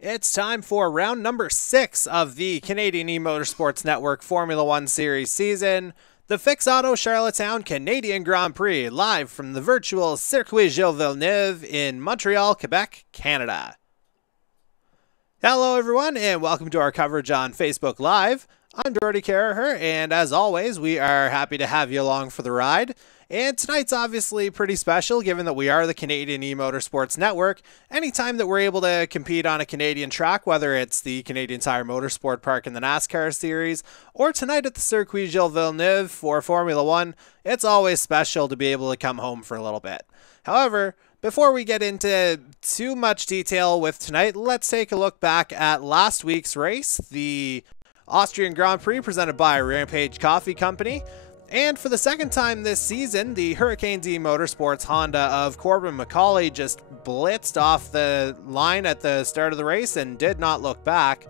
It's time for round number 6 of the Canadian E-Motorsports Network Formula One Series season, the Fix Auto Charlottetown Canadian Grand Prix, live from the virtual Circuit Gilles Villeneuve in Montreal, Quebec, Canada. Hello everyone, and welcome to our coverage on Facebook Live. I'm Jordy Carraher, and as always, we are happy to have you along for the ride. And tonight's obviously pretty special, given that we are the Canadian E-Motorsports Network. Anytime that we're able to compete on a Canadian track, whether it's the Canadian Tire Motorsport Park in the NASCAR Series, or tonight at the Circuit Gilles Villeneuve for Formula One, it's always special to be able to come home for a little bit. However, before we get into too much detail with tonight, let's take a look back at last week's race, the Austrian Grand Prix presented by Rampage Coffee Company. And for the second time this season, the Hurricane E-Motorsports Honda of Corbin Mccauley just blitzed off the line at the start of the race and did not look back.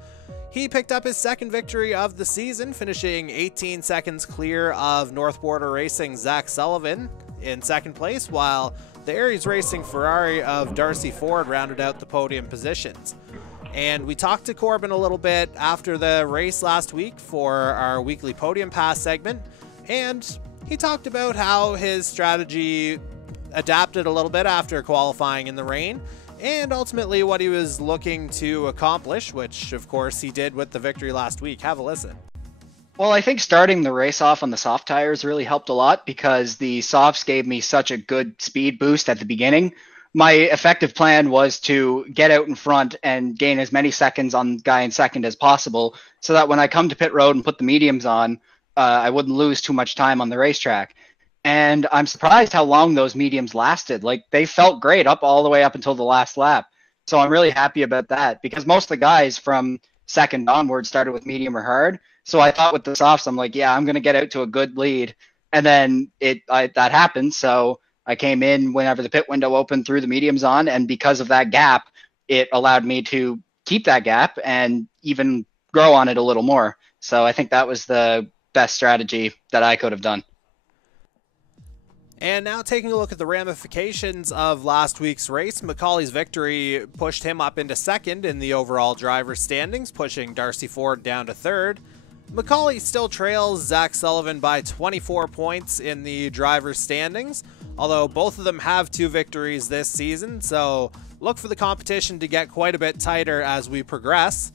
He picked up his second victory of the season, finishing 18 seconds clear of North Border Racing's Zach Sullivan in second place, while the Aries Racing Ferrari of Darcy Ford rounded out the podium positions. And we talked to Corbin a little bit after the race last week for our weekly Podium Pass segment. And he talked about how his strategy adapted a little bit after qualifying in the rain, and ultimately what he was looking to accomplish, which of course he did with the victory last week. Have a listen. Well, I think starting the race off on the soft tires really helped a lot because the softs gave me such a good speed boost at the beginning. My effective plan was to get out in front and gain as many seconds on the guy in second as possible so that when I come to pit road and put the mediums on, I wouldn't lose too much time on the racetrack. And I'm surprised how long those mediums lasted. Like, they felt great all the way up until the last lap. So I'm really happy about that because most of the guys from second onward started with medium or hard. So I thought with the softs, I'm like, yeah, I'm going to get out to a good lead. And then that happened. So I came in whenever the pit window opened, threw the mediums on. And because of that gap, it allowed me to keep that gap and even grow on it a little more. So I think that was the best strategy that I could have done. And now taking a look at the ramifications of last week's race, Mccauley's victory pushed him up into second in the overall driver's standings, pushing Darcy Ford down to third. Mccauley still trails Zach Sullivan by 24 points in the driver's standings, although both of them have 2 victories this season, so look for the competition to get quite a bit tighter as we progress.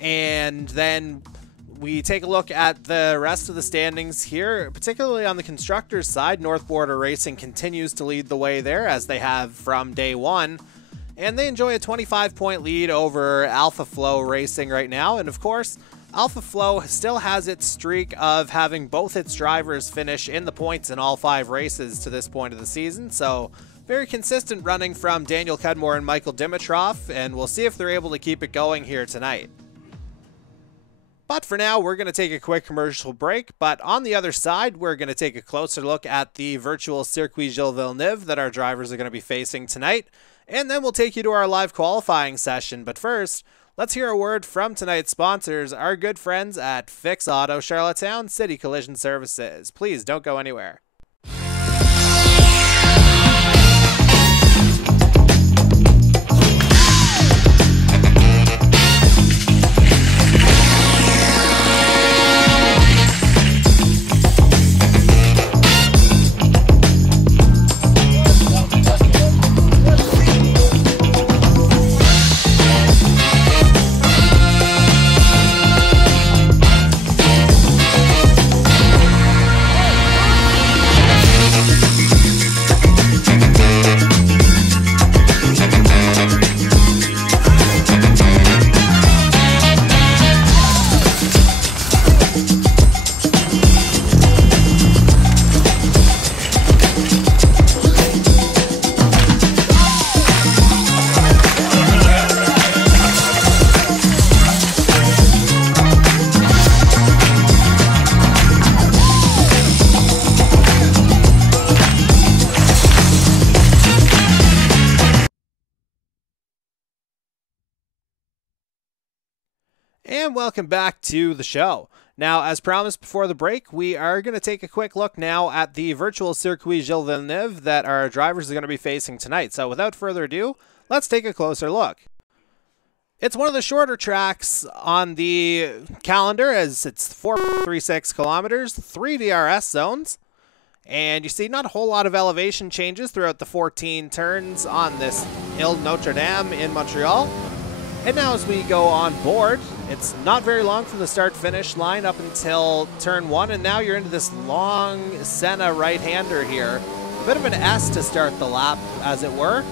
And then we take a look at the rest of the standings here, particularly on the constructors' side. North Border Racing continues to lead the way there, as they have from day one. And they enjoy a 25-point lead over Alpha Flow Racing right now. And of course, Alpha Flow still has its streak of having both its drivers finish in the points in all 5 races to this point of the season. So very consistent running from Daniel Cudmore and Michael Dimitrov, and we'll see if they're able to keep it going here tonight. But for now, we're going to take a quick commercial break. But on the other side, we're going to take a closer look at the virtual Circuit Gilles Villeneuve that our drivers are going to be facing tonight. And then we'll take you to our live qualifying session. But first, let's hear a word from tonight's sponsors, our good friends at Fix Auto Charlottetown City Collision Services. Please don't go anywhere. And welcome back to the show. Now, as promised before the break, we are going to take a quick look now at the virtual Circuit Gilles Villeneuve that our drivers are going to be facing tonight. So without further ado, let's take a closer look. It's one of the shorter tracks on the calendar, as it's 4.36 kilometers, 3 DRS zones. And you see not a whole lot of elevation changes throughout the 14 turns on this Ile Notre Dame in Montreal. And now as we go on board, it's not very long from the start-finish line up until turn 1, and now you're into this long Senna right-hander here. A bit of an S to start the lap, as it were.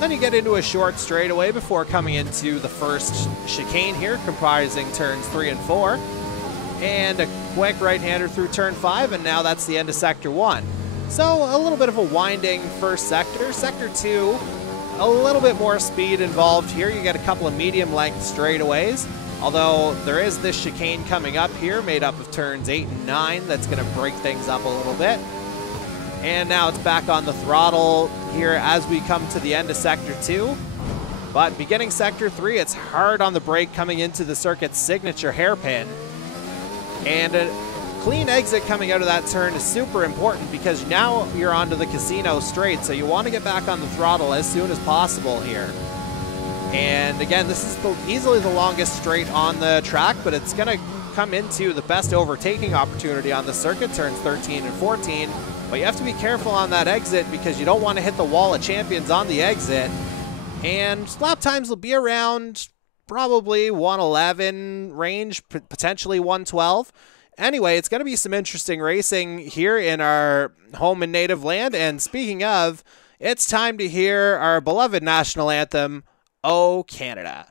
Then you get into a short straightaway before coming into the first chicane here, comprising turns 3 and 4. And a quick right-hander through turn 5, and now that's the end of sector 1. So a little bit of a winding first sector. Sector 2, a little bit more speed involved here. You get a couple of medium-length straightaways, although there is this chicane coming up here made up of turns 8 and 9 that's going to break things up a little bit. And now it's back on the throttle here as we come to the end of sector 2. But beginning sector 3, it's hard on the brake coming into the circuit's signature hairpin. And a clean exit coming out of that turn is super important because now you're onto the casino straight, so you want to get back on the throttle as soon as possible here. And again, this is easily the longest straight on the track, but it's going to come into the best overtaking opportunity on the circuit, turns 13 and 14. But you have to be careful on that exit because you don't want to hit the wall of champions on the exit. And lap times will be around probably 111 range, potentially 112. Anyway, it's going to be some interesting racing here in our home and native land. And speaking of, it's time to hear our beloved national anthem, O Canada.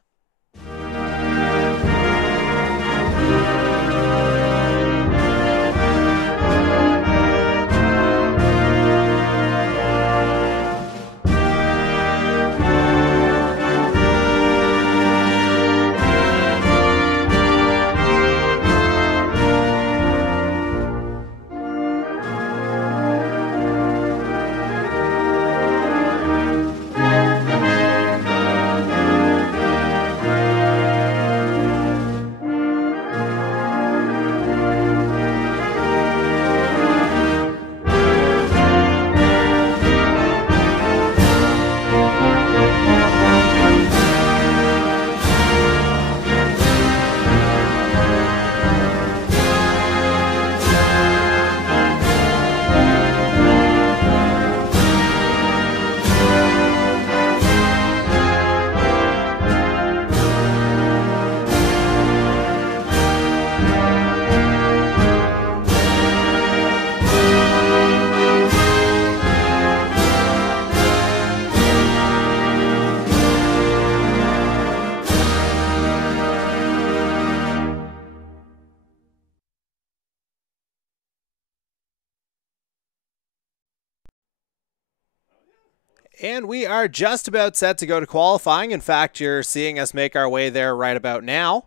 And we are just about set to go to qualifying. In fact, you're seeing us make our way there right about now.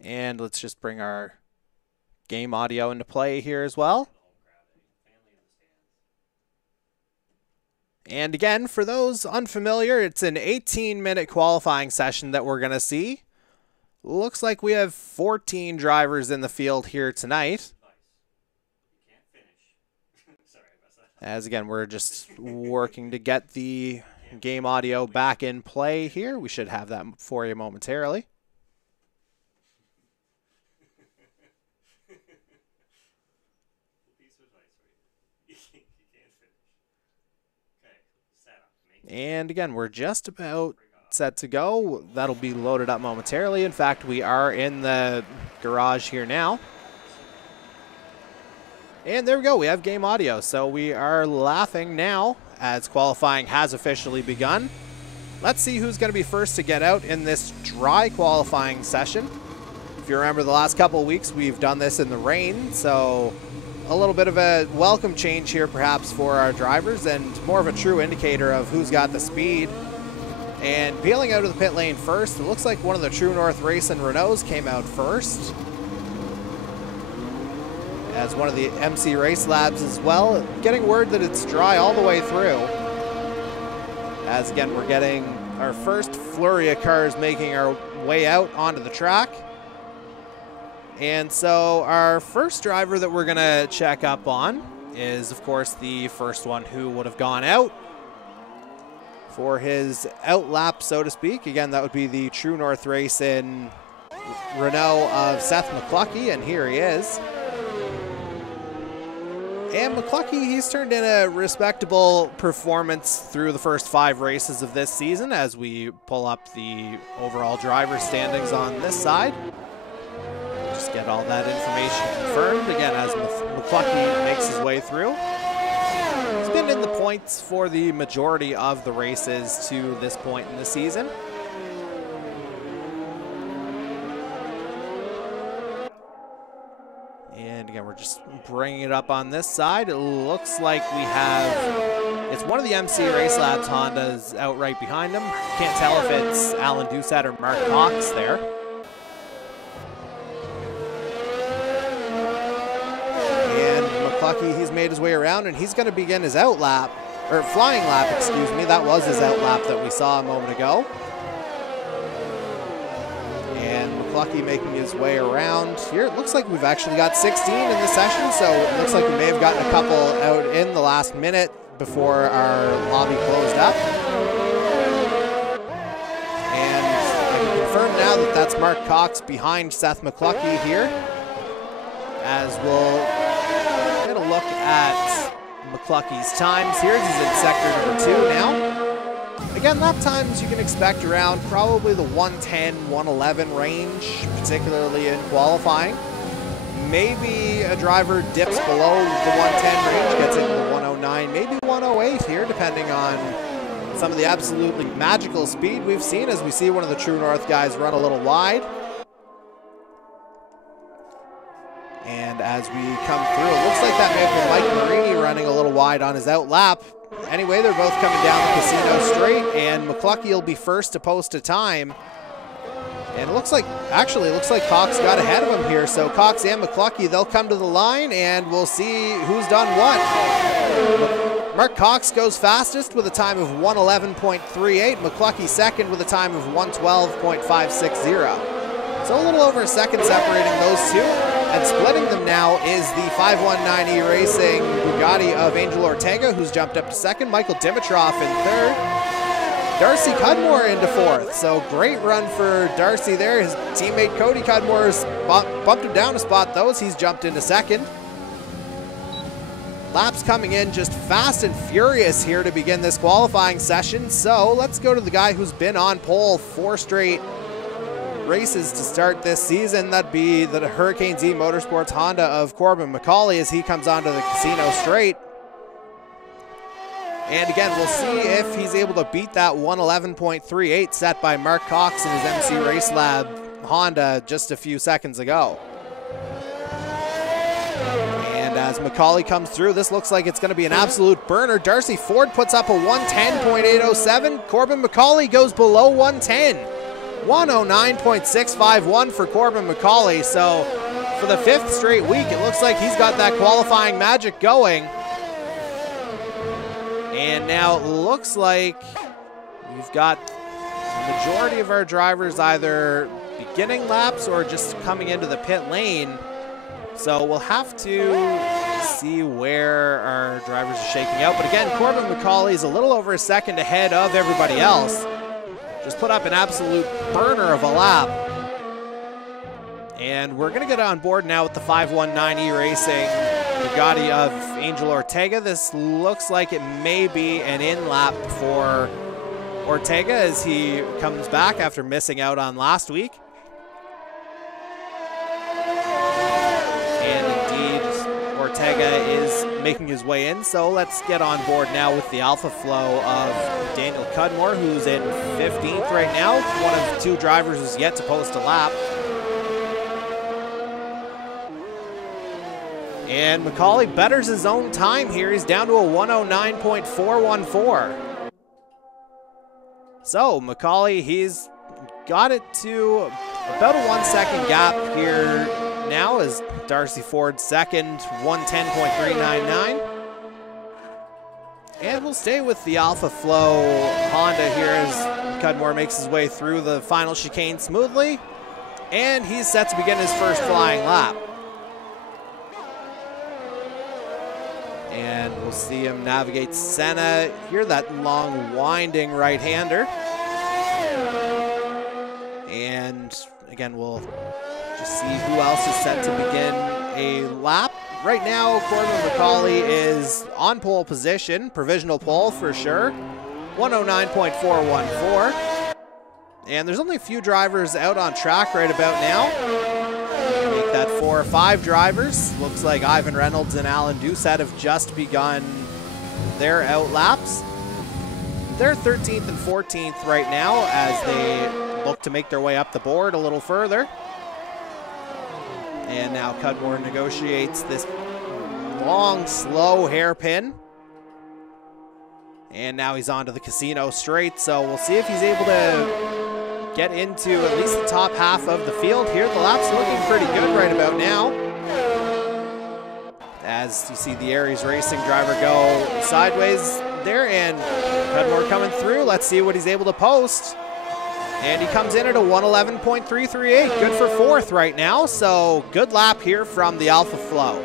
And let's just bring our game audio into play here as well. And again, for those unfamiliar, it's an 18-minute qualifying session that we're going to see. Looks like we have 14 drivers in the field here tonight. As again, we're just working to get the game audio back in play here. We should have that for you momentarily. And again, we're just about set to go. That'll be loaded up momentarily. In fact, we are in the garage here now. And there we go, we have game audio. So we are laughing now as qualifying has officially begun. Let's see who's going to be first to get out in this dry qualifying session. If you remember the last couple of weeks, we've done this in the rain, so a little bit of a welcome change here perhaps for our drivers and more of a true indicator of who's got the speed. And peeling out of the pit lane first, it looks like one of the True North Racing Renaults came out first. As one of the MC Race Labs as well, getting word that it's dry all the way through. As again, we're getting our first flurry of cars making our way out onto the track. And so our first driver that we're gonna check up on is of course the first one who would have gone out. for his outlap, so to speak. Again, that would be the True North Racing Renault of Seth McCluckey, and here he is. And McCluckey, he's turned in a respectable performance through the first 5 races of this season as we pull up the overall driver standings on this side. Just get all that information confirmed. Again, as McCluckey makes his way through. He's been in the points for the majority of the races to this point in the season. And again, we're just bringing it up on this side. It looks like we have, it's one of the MC Race Labs Hondas out right behind him. Can't tell if it's Alan Doucette or Mark Cox there. And McCluckey, he's made his way around, and he's going to begin his outlap, or flying lap, excuse me. That was his outlap that we saw a moment ago. McCluckey making his way around here. It looks like we've actually got 16 in the session, so it looks like we may have gotten a couple out in the last minute before our lobby closed up. And I can confirm now that that's Mark Cox behind Seth McCluckey here, as we'll get a look at McCluckey's times here. He's in sector number 2 now. Again, lap times you can expect around probably the 110, 111 range, particularly in qualifying. Maybe a driver dips below the 110 range, gets into the 109, maybe 108 here, depending on some of the absolutely magical speed we've seen as we see one of the True North guys run a little wide. And as we come through, it looks like that may have been Mike Marini running a little wide on his outlap. Anyway, they're both coming down the casino straight, and McCluckey will be first to post a time. And it looks like, actually, it looks like Cox got ahead of him here. So Cox and McCluckey, they'll come to the line, and we'll see who's done what. Mark Cox goes fastest with a time of 111.38. McCluckey second with a time of 112.560. So a little over a second separating those two. And splitting them now is the 519E Racing Bugatti of Angel Ortega, who's jumped up to second. Michael Dimitrov in third. Darcy Cudmore into fourth. So great run for Darcy there. His teammate Cody Cudmore has bumped him down a spot, though, as he's jumped into second. Laps coming in just fast and furious here to begin this qualifying session. So let's go to the guy who's been on pole 4 straight races to start this season. That'd be the Hurricanes E-Motorsports Honda of Corbin Mccauley as he comes onto the casino straight. And again, we'll see if he's able to beat that 111.38 set by Mark Cox in his MC Race Lab Honda just a few seconds ago. And as Mccauley comes through, this looks like it's going to be an absolute burner. Darcy Ford puts up a 110.807. Corbin Mccauley goes below 110. 109.651 for Corbin Mccauley. So for the 5th straight week, it looks like he's got that qualifying magic going. And now it looks like we've got the majority of our drivers either beginning laps or just coming into the pit lane. So we'll have to see where our drivers are shaking out. But again, Corbin Mccauley is a little over a second ahead of everybody else. Just put up an absolute burner of a lap. And we're going to get on board now with the 519E Racing Bugatti of Angel Ortega. This looks like it may be an in-lap for Ortega as he comes back after missing out on last week. And indeed, Ortega is making his way in. So let's get on board now with the Alpha Flow of Daniel Cudmore, who's in 15th right now. One of 2 drivers who's yet to post a lap. And Mccauley betters his own time here. He's down to a 109.414. So Mccauley, he's got it to about a 1 second gap here now as Darcy Ford second, 110.399. And we'll stay with the Alpha Flow Honda here as Cudmore makes his way through the final chicane smoothly. And he's set to begin his first flying lap. And we'll see him navigate Senna. Here, that long, winding right-hander. And again, we'll just see who else is set to begin a lap. Right now, Corbin Mccauley is on pole position, provisional pole for sure, 109.414. And there's only a few drivers out on track right about now. Make that 4 or 5 drivers. Looks like Ivan Reynolds and Alan Doucette have just begun their out laps. They're 13th and 14th right now as they look to make their way up the board a little further. And now Cudmore negotiates this long, slow hairpin. And now he's onto the casino straight, so we'll see if he's able to get into at least the top half of the field here. The lap's looking pretty good right about now. As you see the Aries Racing driver go sideways there, and Cudmore coming through. Let's see what he's able to post. And he comes in at a 111.338, good for 4th right now, so good lap here from the Alpha Flow.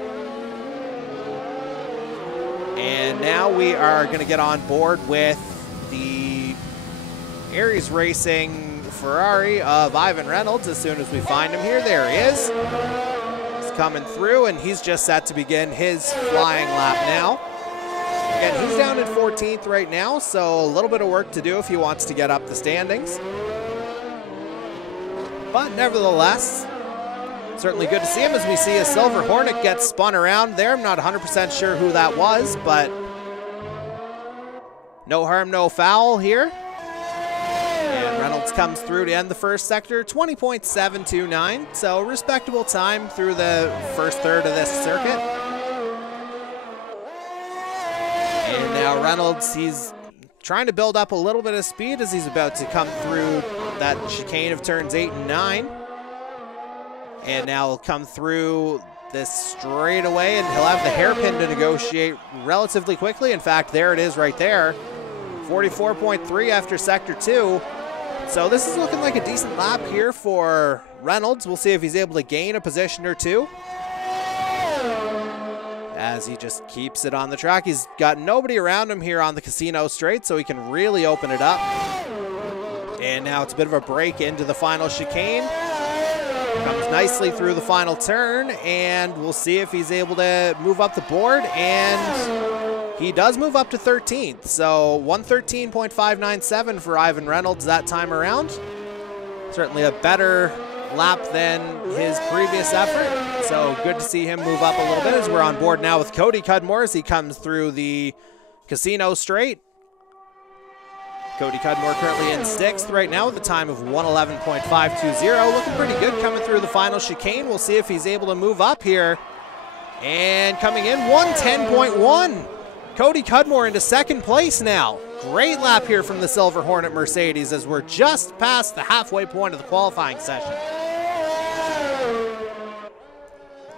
And now we are going to get on board with the Aries Racing Ferrari of Ivan Reynolds as soon as we find him here. There he is. He's coming through, and he's just set to begin his flying lap now. Again, he's down at 14th right now, so a little bit of work to do if he wants to get up the standings. But nevertheless, certainly good to see him as we see a Silver Hornet get spun around there. I'm not 100% sure who that was, but no harm, no foul here. And Reynolds comes through to end the first sector, 20.729, so respectable time through the first third of this circuit. And now Reynolds, he's trying to build up a little bit of speed as he's about to come through that chicane of turns 8 and 9. And now he'll come through this straightaway, and he'll have the hairpin to negotiate relatively quickly. In fact, there it is right there. 44.3 after sector 2. So this is looking like a decent lap here for Reynolds. We'll see if he's able to gain a position or two as he just keeps it on the track. He's got nobody around him here on the casino straight, so he can really open it up. And now it's a bit of a break into the final chicane. Comes nicely through the final turn, and we'll see if he's able to move up the board, and he does move up to 13th. So 113.597 for Ivan Reynolds that time around. Certainly a better lap than his previous effort. So good to see him move up a little bit as we're on board now with Cody Cudmore as he comes through the casino straight. Cody Cudmore currently in 6th right now with a time of 111.520. Looking pretty good coming through the final chicane. We'll see if he's able to move up here. And coming in, 110.1. Cody Cudmore into 2nd place now. Great lap here from the Silver Hornet Mercedes as we're just past the halfway point of the qualifying session.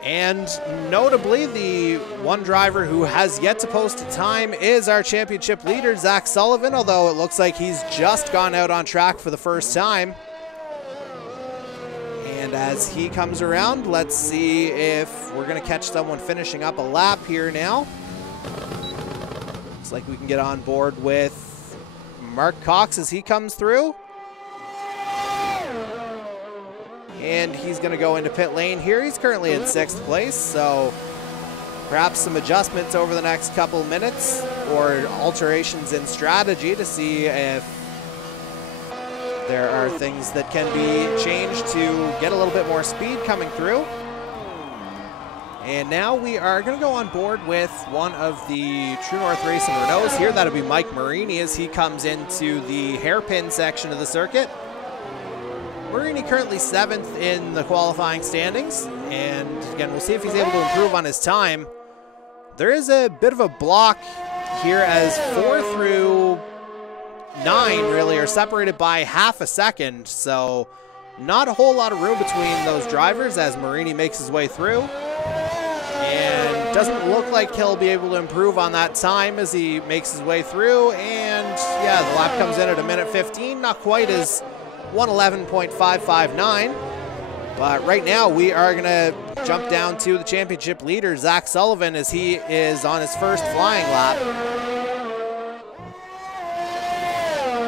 And notably, the one driver who has yet to post a time is our championship leader, Zach Sullivan, although it looks like he's just gone out on track for the first time. And as he comes around, let's see if we're going to catch someone finishing up a lap here now. Looks like we can get on board with Mark Cox as he comes through. And he's going to go into pit lane here. He's currently in 6th place, so perhaps some adjustments over the next couple minutes or alterations in strategy to see if there are things that can be changed to get a little bit more speed coming through. And now we are going to go on board with one of the True North Racing Renaults here. That'll be Mike Marini as he comes into the hairpin section of the circuit. Marini currently 7th in the qualifying standings, and again, we'll see if he's able to improve on his time. There is a bit of a block here as 4 through 9 really are separated by half a second, so not a whole lot of room between those drivers as Marini makes his way through. And doesn't look like he'll be able to improve on that time as he makes his way through, and yeah, the lap comes in at 1:15, not quite as 111.559, But right now, we are going to jump down to the championship leader, Zach Sullivan, as he is on his first flying lap.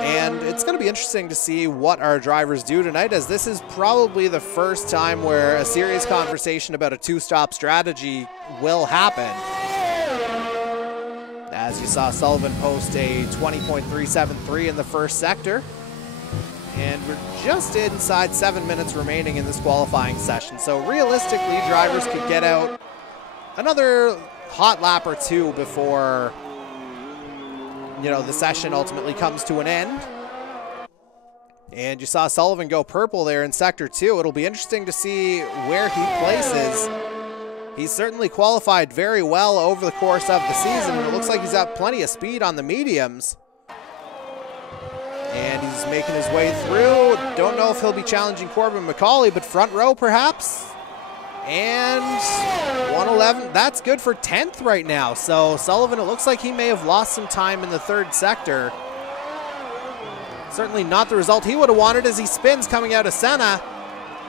And it's going to be interesting to see what our drivers do tonight, as this is probably the first time where a serious conversation about a two-stop strategy will happen. As you saw, Sullivan post a 20.373 in the first sector. And we're just inside 7 minutes remaining in this qualifying session. So realistically, drivers could get out another hot lap or two before, you know, the session ultimately comes to an end. And you saw Sullivan go purple there in sector 2. It'll be interesting to see where he places. He's certainly qualified very well over the course of the season, and it looks like he's got plenty of speed on the mediums. And he's making his way through. Don't know if he'll be challenging Corbin Mccauley, but front row perhaps. And 111, that's good for 10th right now. So Sullivan, it looks like he may have lost some time in the third sector. Certainly not the result he would have wanted as he spins coming out of Senna.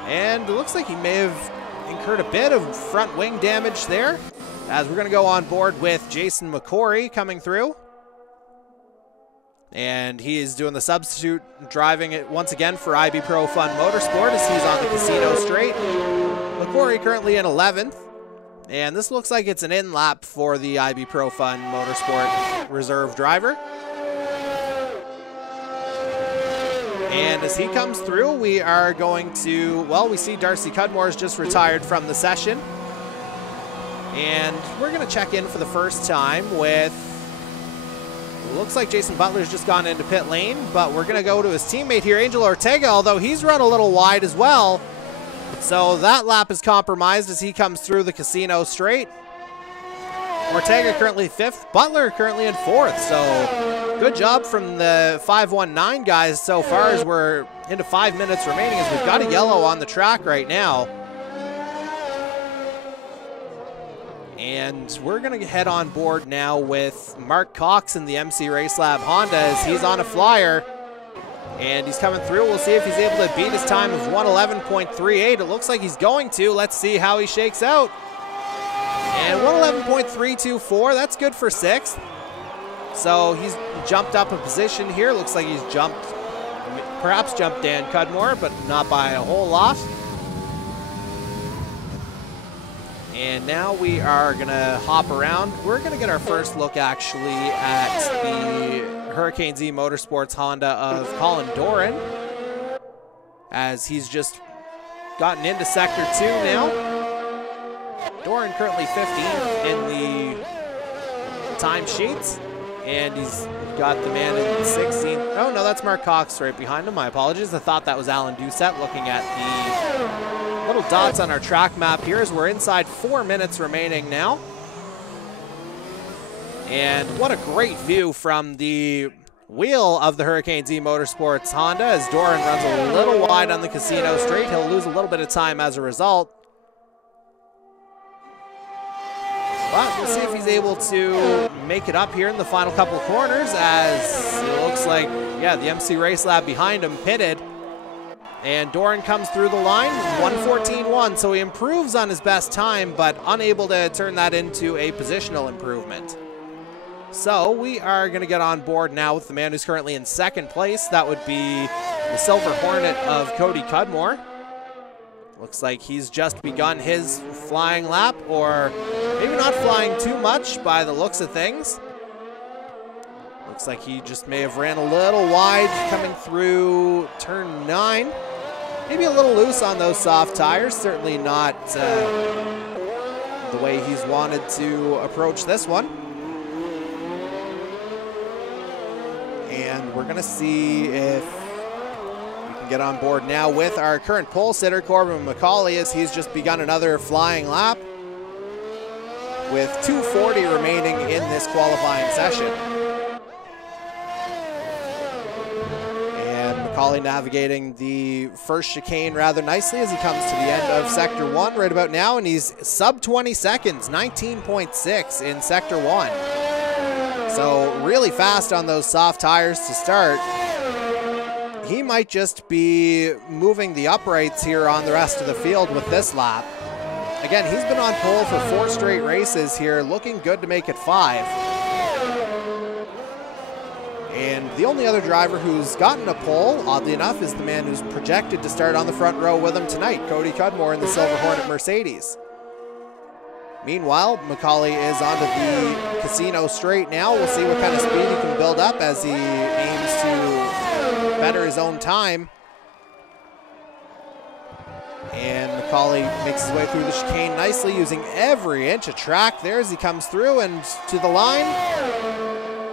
And it looks like he may have incurred a bit of front wing damage there, as we're going to go on board with Jason McCory coming through. And he is doing the substitute driving it once again for IB Pro Fun Motorsport as he's on the casino straight. McCory currently in 11th. And this looks like it's an in lap for the IB Pro Fun Motorsport reserve driver. And as he comes through, we are going to, well, we see Darcy Cudmore's just retired from the session. And we're going to check in for the first time with, looks like Jason Butler's just gone into pit lane, but we're going to go to his teammate here, Angel Ortega, although he's run a little wide as well. So that lap is compromised as he comes through the casino straight. Ortega currently 5th, Butler currently in 4th. So good job from the 519 guys so far as we're into 5 minutes remaining, as we've got a yellow on the track right now. And we're going to head on board now with Mark Cox in the MC Race Lab Honda as he's on a flyer. And he's coming through. We'll see if he's able to beat his time of 111.38. It looks like he's going to. Let's see how he shakes out. And 111.324, that's good for 6th. So he's jumped up a position here. Looks like he's jumped, perhaps jumped Dan Cudmore, but not by a whole lot. And now we are going to hop around. We're going to get our first look, actually, at the Hurricane Z Motorsports Honda of Colin Doran, as he's just gotten into Sector 2 now. Doran currently 15th in the time sheets, and he's got the man in 16th. Oh, no, that's Mark Cox right behind him. My apologies. I thought that was Alan Doucette looking at the little dots on our track map here as we're inside 4 minutes remaining now. And what a great view from the wheel of the Hurricane Z Motorsports Honda as Doran runs a little wide on the casino straight. He'll lose a little bit of time as a result. But we'll see if he's able to make it up here in the final couple of corners, as it looks like, yeah, the MC Race Lab behind him pitted. And Doran comes through the line, 1:14.1, so he improves on his best time, but unable to turn that into a positional improvement. So we are going to get on board now with the man who's currently in 2nd place. That would be the Silver Hornet of Cody Cudmore. Looks like he's just begun his flying lap, or maybe not flying too much by the looks of things. Looks like he just may have ran a little wide coming through turn 9. Maybe a little loose on those soft tires. Certainly not the way he's wanted to approach this one. And we're going to see if we can get on board now with our current pole sitter, Corbin Mccauley, as he's just begun another flying lap with 2:40 remaining in this qualifying session. And Mccauley navigating the first chicane rather nicely as he comes to the end of Sector 1 right about now, and he's sub 20 seconds, 19.6 in Sector 1. So really fast on those soft tires to start. he might just be moving the uprights here on the rest of the field with this lap. Again, he's been on pole for 4 straight races here, looking good to make it 5. And the only other driver who's gotten a pole, oddly enough, is the man who's projected to start on the front row with him tonight, Cody Cudmore in the Silver Hornet Mercedes. Meanwhile, Mccauley is onto the casino straight now. We'll see what kind of speed he can build up as he aims to better his own time. And Mccauley makes his way through the chicane nicely, using every inch of track there as he comes through and to the line.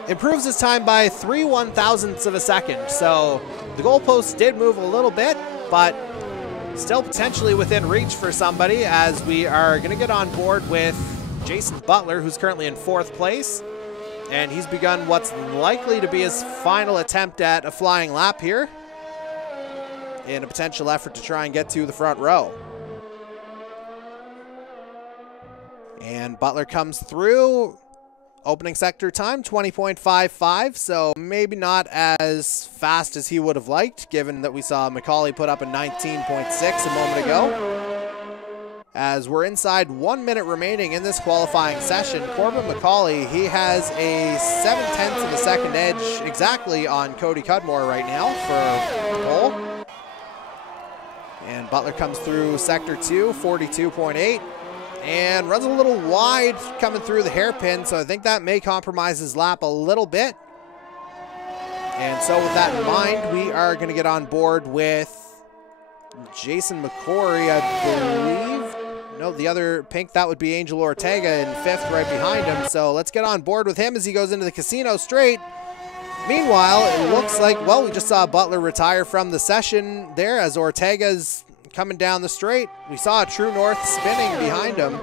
Improves his time by 3/1000ths of a second. So the goalposts did move a little bit, but still potentially within reach for somebody, as we are going to get on board with Jason Butler, who's currently in 4th place. And he's begun what's likely to be his final attempt at a flying lap here in a potential effort to try and get to the front row. And Butler comes through. Opening sector time, 20.55, so maybe not as fast as he would have liked, given that we saw Mccauley put up a 19.6 a moment ago. As we're inside 1 minute remaining in this qualifying session, Corbin Mccauley, he has a 0.7 of a second edge exactly on Cody Cudmore right now for the pole. And Butler comes through sector 2, 42.8. And runs a little wide coming through the hairpin, so I think that may compromise his lap a little bit. And so with that in mind, we are going to get on board with Jason McCory, I believe. No, the other pink, that would be Angel Ortega in 5th right behind him. So let's get on board with him as he goes into the casino straight. Meanwhile, it looks like, well, we just saw Butler retire from the session there as Ortega's coming down the straight. We saw a True North spinning behind him.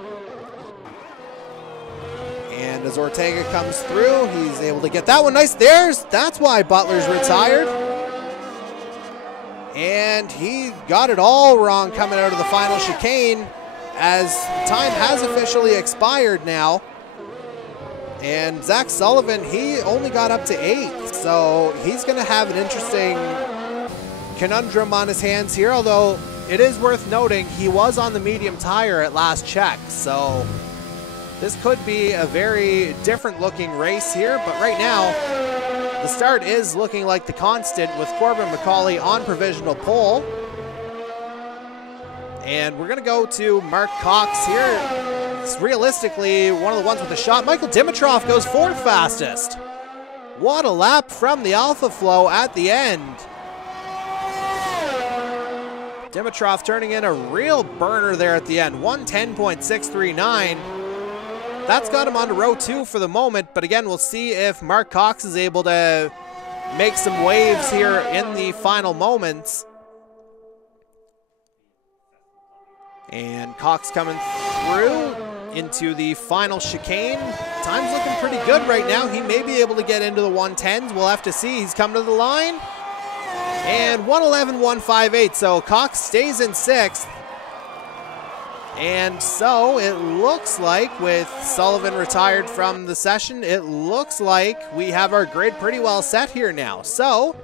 And as Ortega comes through, he's able to get that one nice. That's why Butler's retired. And he got it all wrong coming out of the final chicane, as time has officially expired now. And Zach Sullivan, he only got up to 8th. So he's going to have an interesting conundrum on his hands here, although it is worth noting he was on the medium tire at last check, so this could be a very different looking race here. But right now, the start is looking like the constant with Corbin Mccauley on provisional pole. And we're going to go to Mark Cox here. It's realistically one of the ones with a shot. Michael Dimitrov goes 4th fastest. What a lap from the Alpha Flow at the end. Dimitrov turning in a real burner there at the end, 1:10.639. That's got him on to row 2 for the moment, but again, we'll see if Mark Cox is able to make some waves here in the final moments. And Cox coming through into the final chicane. Time's looking pretty good right now. He may be able to get into the 110s. We'll have to see. He's coming to the line. And 1:11.158, so Cox stays in 6th. And so it looks like, with Sullivan retired from the session, it looks like we have our grid pretty well set here now. So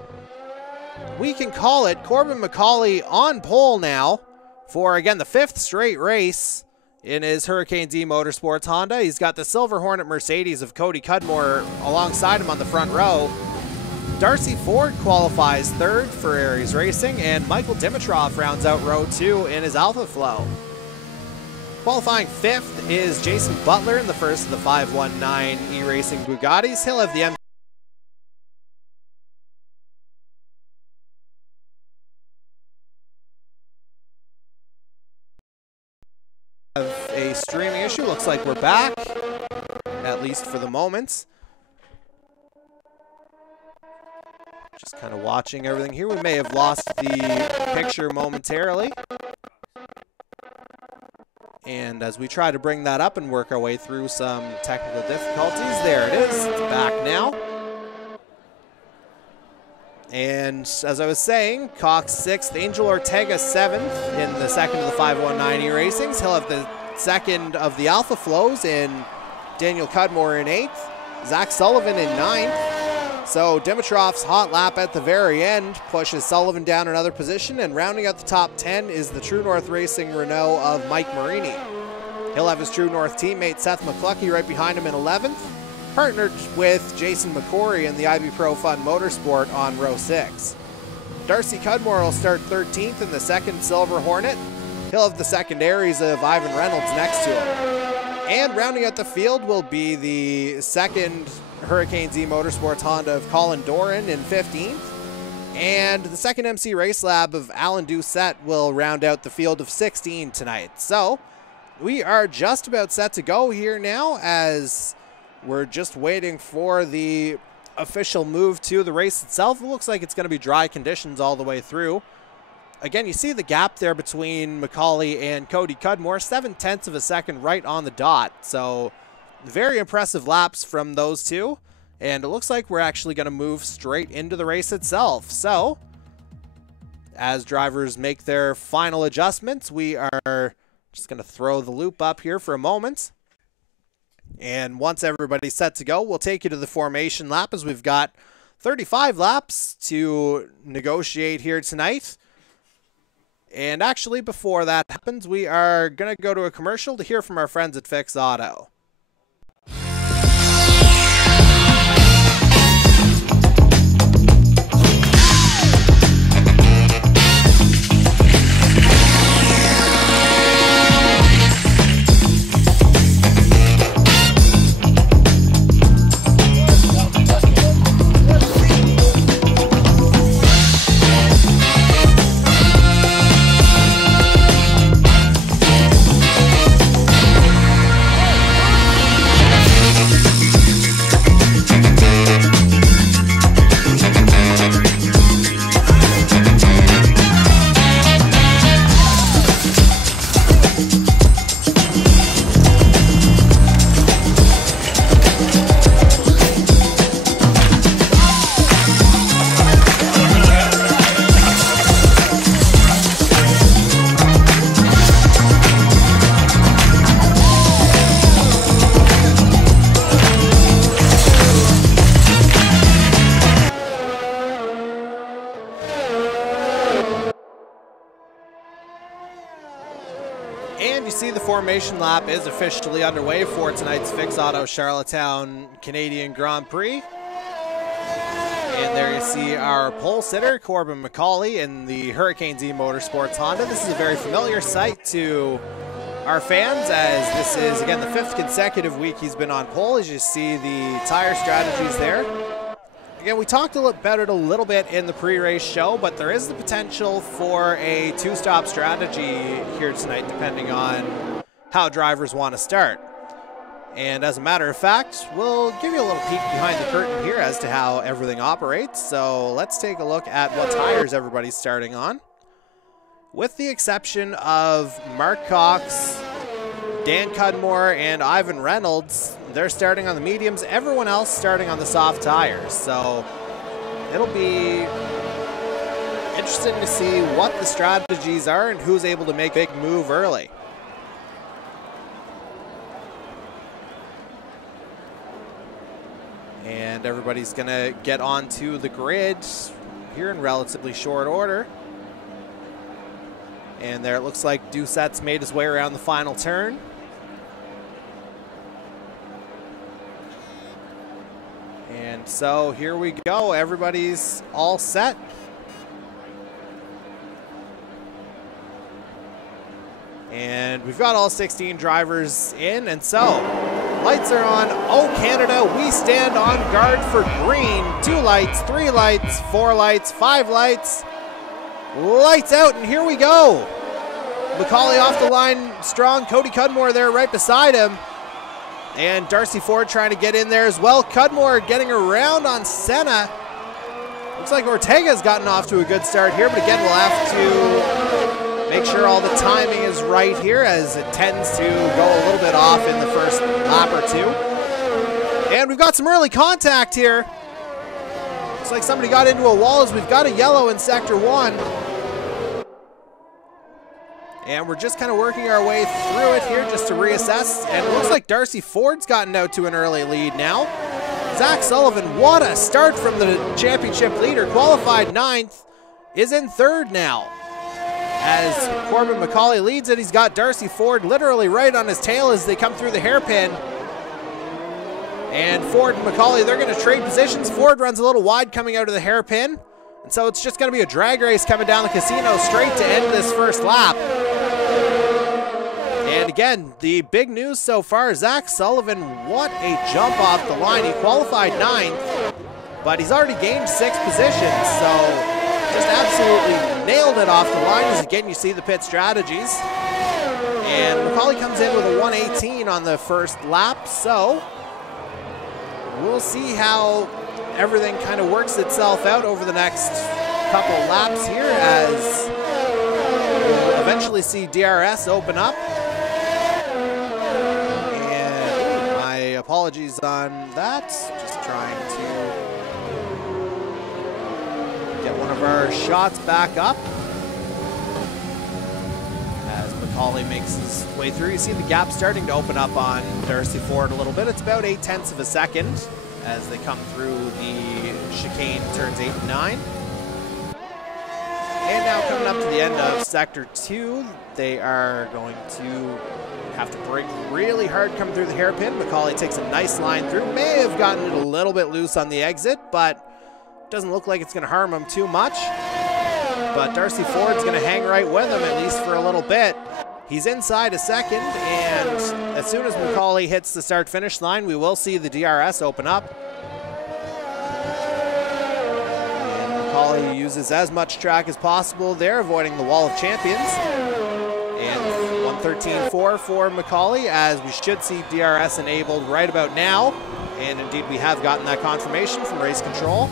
we can call it Corbin Mccauley on pole now for, again, the 5th straight race in his Hurricanes E-Motorsports Honda. He's got the Silver Hornet Mercedes of Cody Cudmore alongside him on the front row. Darcy Ford qualifies 3rd for Aries Racing, and Michael Dimitrov rounds out row 2 in his Alpha Flow. Qualifying 5th is Jason Butler in the first of the 519 E-Racing Bugattis. He'll have the a streaming issue. Looks like we're back, at least for the moment. Just kind of watching everything here. We may have lost the picture momentarily. And as we try to bring that up and work our way through some technical difficulties, there it is. It's back now. And as I was saying, Cox 6th, Angel Ortega 7th in the second of the 519 E-Racings. He'll have the second of the Alpha Flows in Daniel Cudmore in 8th. Zach Sullivan in 9th. So Dimitrov's hot lap at the very end pushes Sullivan down another position, and rounding out the top 10 is the True North Racing Renault of Mike Marini. He'll have his True North teammate Seth McCluskey right behind him in 11th, partnered with Jason McCory in the Ivy Pro Fun Motorsport on row 6. Darcy Cudmore will start 13th in the second Silver Hornet. He'll have the secondaries of Ivan Reynolds next to him. And rounding out the field will be the second Hurricanes E-Motorsports Honda of Colin Doran in 15th. And the second MC Race Lab of Alan Doucette will round out the field of 16 tonight. So we are just about set to go here now, as we're just waiting for the official move to the race itself. It looks like it's going to be dry conditions all the way through. Again, you see the gap there between Mccauley and Cody Cudmore, 0.7 of a second right on the dot. So very impressive laps from those two. And it looks like we're actually going to move straight into the race itself. So as drivers make their final adjustments, we are just going to throw the loop up here for a moment. And once everybody's set to go, we'll take you to the formation lap, as we've got 35 laps to negotiate here tonight. And actually, before that happens, we are going to go to a commercial to hear from our friends at Fix Auto. And you see the formation lap is officially underway for tonight's Fix Auto Charlottetown Canadian Grand Prix. And there you see our pole sitter, Corbin Mccauley, in the Hurricanes E-Motorsports Honda. This is a very familiar sight to our fans, as this is, again, the 5th consecutive week he's been on pole, as you see the tire strategies there. Again, we talked about it a little bit in the pre-race show, but there is the potential for a two-stop strategy here tonight, depending on how drivers want to start. And as a matter of fact, we'll give you a little peek behind the curtain here as to how everything operates. So let's take a look at what tires everybody's starting on. With the exception of Mark Cox, Dan Cudmore, and Ivan Reynolds, they're starting on the mediums. Everyone else starting on the soft tires. So it'll be interesting to see what the strategies are and who's able to make a big move early. And everybody's going to get onto the grid here in relatively short order. And there it looks like Doucette's made his way around the final turn. And so here we go. Everybody's all set. And we've got all 16 drivers in. And so lights are on. Oh, Canada, we stand on guard for green. 2 lights, 3 lights, 4 lights, 5 lights. Lights out, and here we go. Mccauley off the line strong. Cody Cudmore there right beside him. And Darcy Ford trying to get in there as well. Cudmore getting around on Senna. Looks like Ortega's gotten off to a good start here, but again, we'll have to make sure all the timing is right here, as it tends to go a little bit off in the first lap or two. And we've got some early contact here. Looks like somebody got into a wall, as we've got a yellow in Sector 1. And we're just kind of working our way through it here just to reassess. And it looks like Darcy Ford's gotten out to an early lead now. As Zach Sullivan, what a start from the championship leader. Qualified 9th, is in 3rd now. As Corbin Mccauley leads it, he's got Darcy Ford literally right on his tail as they come through the hairpin. And Ford and Mccauley, they're going to trade positions. Ford runs a little wide coming out of the hairpin. And so it's just going to be a drag race coming down the casino straight to end this first lap. And again, the big news so far, Zach Sullivan, what a jump off the line. He qualified 9th, but he's already gained 6 positions, so just absolutely nailed it off the line. As again, you see the pit strategies. And Mccauley comes in with a 118 on the first lap, so we'll see how everything kind of works itself out over the next couple laps here, as we'll eventually see DRS open up. Apologies on that. Just trying to get one of our shots back up. As Mccauley makes his way through, you see the gap starting to open up on Darcy Ford a little bit. It's about 0.8 of a second as they come through the chicane turns 8 and 9. And now coming up to the end of Sector 2, they are going to have to brake really hard coming through the hairpin. Mccauley takes a nice line through. May have gotten it a little bit loose on the exit, but doesn't look like it's going to harm him too much. But Darcy Ford's going to hang right with him, at least for a little bit. He's inside a second, and as soon as Mccauley hits the start-finish line, we will see the DRS open up. And Mccauley uses as much track as possible there, avoiding the wall of champions. And 113.4 for Mccauley, as we should see DRS enabled right about now. And indeed, we have gotten that confirmation from race control.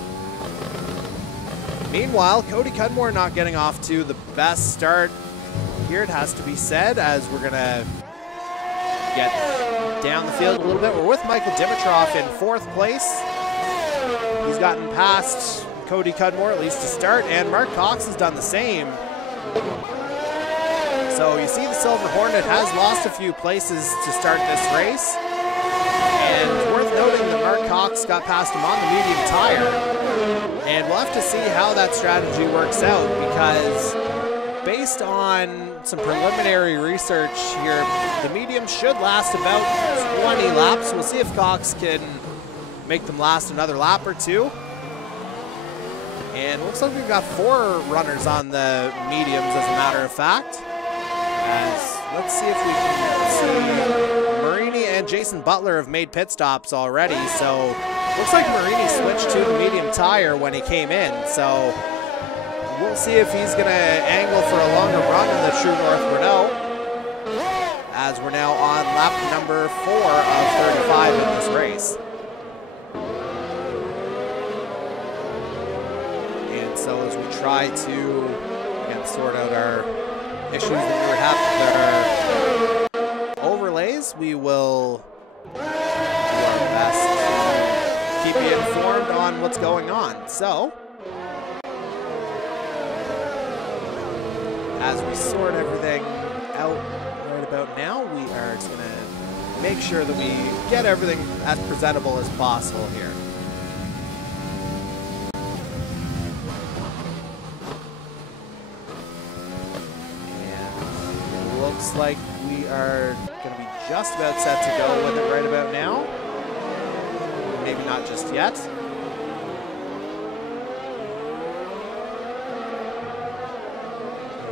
Meanwhile, Cody Cudmore not getting off to the best start here, it has to be said, as we're going to get down the field a little bit. We're with Michael Dimitrov in 4th place. He's gotten past Cody Cudmore, at least to start, and Mark Cox has done the same. So you see the Silver Hornet has lost a few places to start this race. And it's worth noting that Mark Cox got past him on the medium tire. And we'll have to see how that strategy works out, because based on some preliminary research here, the medium should last about 20 laps. We'll see if Cox can make them last another lap or two. And it looks like we've got 4 runners on the mediums, as a matter of fact. Let's see if we can see Marini and Jason Butler have made pit stops already. So looks like Marini switched to the medium tire when he came in. So we'll see if he's going to angle for a longer run in the True North Renault, as we're now on lap number 4 of 35 in this race. And so as we try to, again, sort out our issues that we were having with our overlays, we will do our best to keep you informed on what's going on. So, as we sort everything out right about now, we are just going to make sure that we get everything as presentable as possible here. Looks like we are going to be just about set to go with it right about now. Maybe not just yet.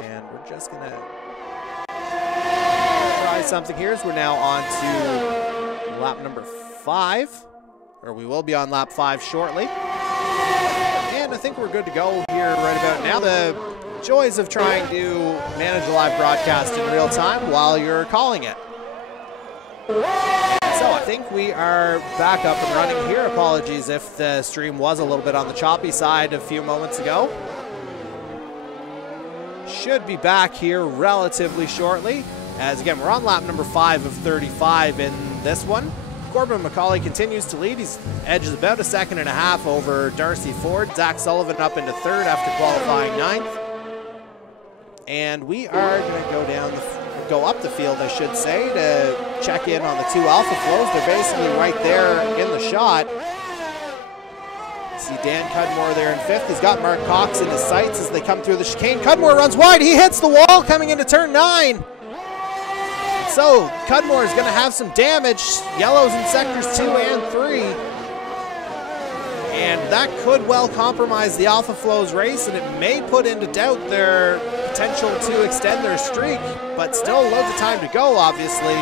And we're just going to try something here, as we're now on to lap number 5, or we will be on lap 5 shortly. And I think we're good to go here right about now. The joys of trying to manage a live broadcast in real time while you're calling it. And so I think we are back up and running here. Apologies if the stream was a little bit on the choppy side a few moments ago. Should be back here relatively shortly, as again, we're on lap number 5 of 35 in this one. Corbin Mccauley continues to lead. He's edges about 1.5 seconds over Darcy Ford. Zach Sullivan up into 3rd after qualifying 9th. And we are going to go up the field, I should say, to check in on the 2 Alpha flows. They're basically right there in the shot. See Dan Cudmore there in 5th. He's got Mark Cox in his sights as they come through the chicane. Cudmore runs wide. He hits the wall coming into turn 9. So Cudmore is going to have some damage. Yellows in sectors 2 and 3. And that could well compromise the Alpha Flow's race, and it may put into doubt their potential to extend their streak, but still loads of time to go, obviously.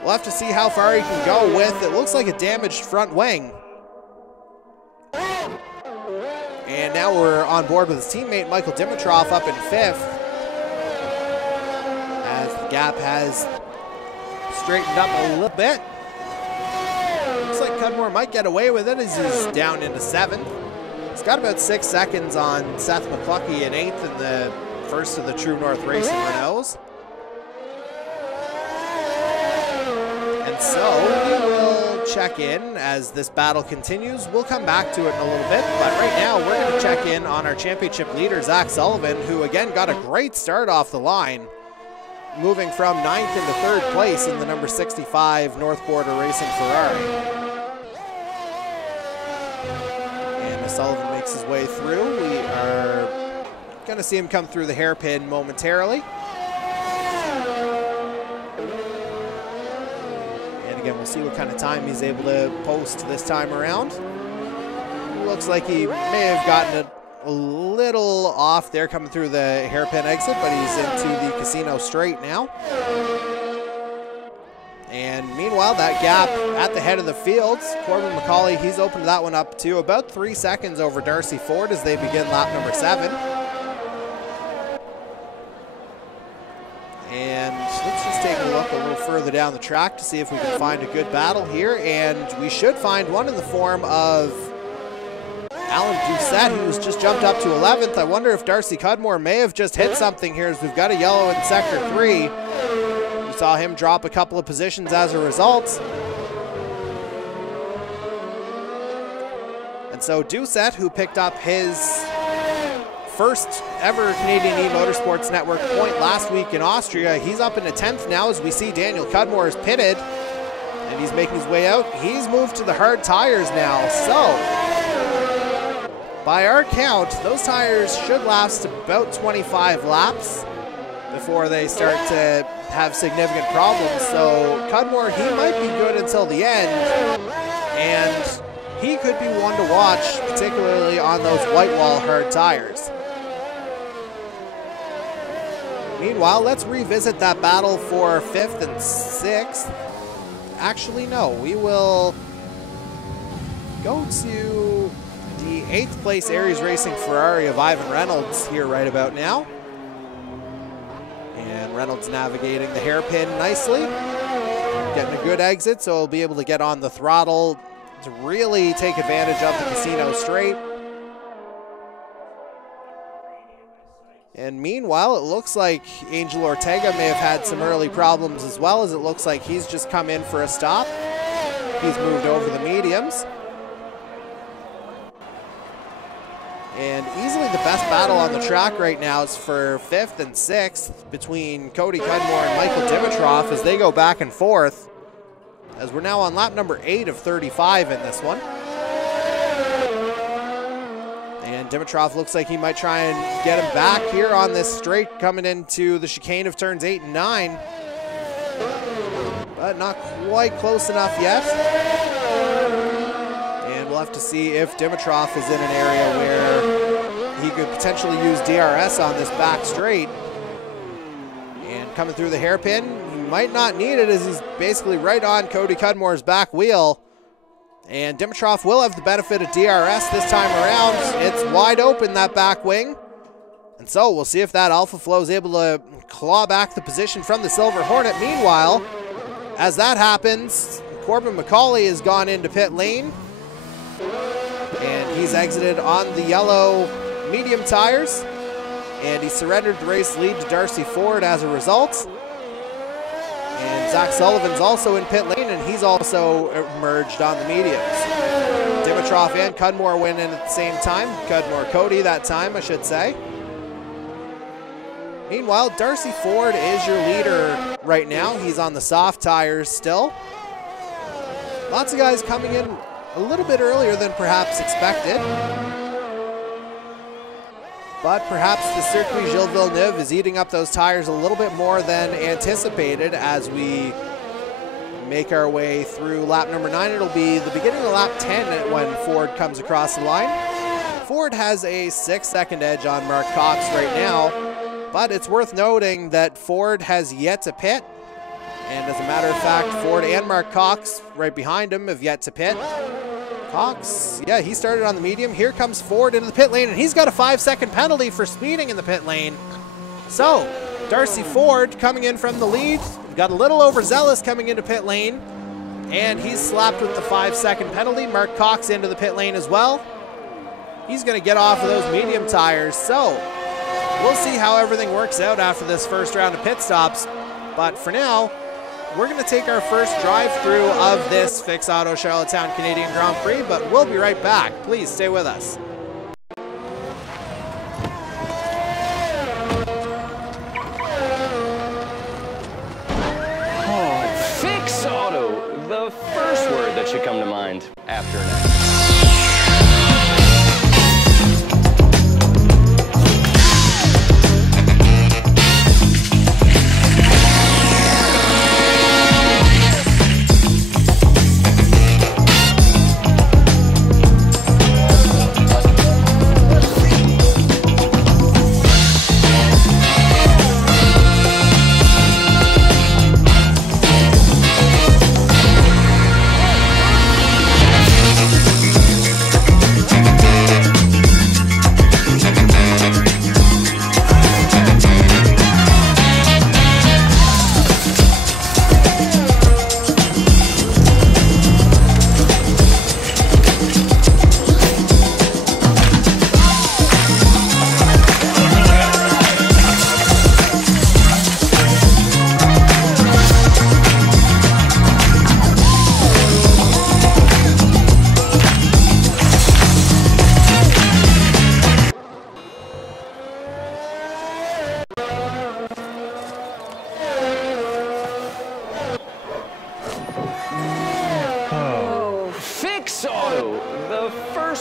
We'll have to see how far he can go with, it looks like a damaged front wing. And now we're on board with his teammate Michael Dimitrov up in 5th, as the gap has straightened up a little bit. Looks like Cudmore might get away with it as he's down into 7th. He's got about 6 seconds on Seth McCluckey in 8th in the first of the True North Racing Renaults. And so we will check in as this battle continues. We'll come back to it in a little bit, but right now we're going to check in on our championship leader, Zach Sullivan, who again got a great start off the line, moving from 9th into 3rd place in the number 65 North Border Racing Ferrari. And as Sullivan makes his way through, we are going to see him come through the hairpin momentarily. Again, we'll see what kind of time he's able to post this time around. Looks like he may have gotten it a little off there coming through the hairpin exit, but he's into the casino straight now. And meanwhile, that gap at the head of the field, Corbin Mccauley, he's opened that one up to about 3 seconds over Darcy Ford as they begin lap number 7. And let's just take a look a little further down the track to see if we can find a good battle here. And we should find one in the form of Alan Doucette, who's just jumped up to 11th. I wonder if Darcy Cudmore may have just hit something here, as we've got a yellow in sector 3. We saw him drop a couple of positions as a result. And so Doucette, who picked up his first ever Canadian E-Motorsports Network point last week in Austria, he's up into 10th now as we see Daniel Cudmore is pitted and he's making his way out. He's moved to the hard tires now, so by our count, those tires should last about 25 laps before they start to have significant problems. So Cudmore, he might be good until the end, and he could be one to watch, particularly on those white wall hard tires. Meanwhile, let's revisit that battle for 5th and 6th. Actually, no, we will go to the 8th place Aries Racing Ferrari of Ivan Reynolds here right about now. And Reynolds navigating the hairpin nicely. Getting a good exit, so he'll be able to get on the throttle to really take advantage of the casino straight. And meanwhile, it looks like Angel Ortega may have had some early problems as well, as it looks like he's just come in for a stop. He's moved over the mediums. And easily the best battle on the track right now is for 5th and 6th between Cody Cudmore and Michael Dimitrov as they go back and forth, as we're now on lap number 8 of 35 in this one. And Dimitrov looks like he might try and get him back here on this straight coming into the chicane of turns 8 and 9. But not quite close enough yet. And we'll have to see if Dimitrov is in an area where he could potentially use DRS on this back straight. And coming through the hairpin, he might not need it as he's basically right on Cody Cudmore's back wheel. And Dimitrov will have the benefit of DRS this time around. It's wide open, that back wing. And so we'll see if that Alpha Flow is able to claw back the position from the Silver Hornet. Meanwhile, as that happens, Corbin Mccauley has gone into pit lane. And he's exited on the yellow medium tires. And he surrendered the race lead to Darcy Ford as a result. And Zach Sullivan's also in pit lane, and he's also emerged on the mediums. Dimitrov and Cudmore went in at the same time. Cudmore-Cody that time, I should say. Meanwhile, Darcy Ford is your leader right now. He's on the soft tires still. Lots of guys coming in a little bit earlier than perhaps expected. But perhaps the Circuit Gilles Villeneuve is eating up those tires a little bit more than anticipated as we make our way through lap number 9. It'll be the beginning of lap 10 when Ford comes across the line. Ford has a 6-second edge on Mark Cox right now, but it's worth noting that Ford has yet to pit. And as a matter of fact, Ford and Mark Cox right behind him have yet to pit. Cox, yeah, he started on the medium. Here comes Ford into the pit lane, and he's got a 5-second penalty for speeding in the pit lane. So, Darcy Ford coming in from the lead, got a little overzealous coming into pit lane, and he's slapped with the 5-second penalty. Mark Cox into the pit lane as well. He's going to get off of those medium tires, so we'll see how everything works out after this first round of pit stops. But for now, we're going to take our first drive-through of this Fix Auto Charlottetown Canadian Grand Prix, but we'll be right back. Please stay with us. Oh, Fix Auto, the first word that should come to mind after an accident.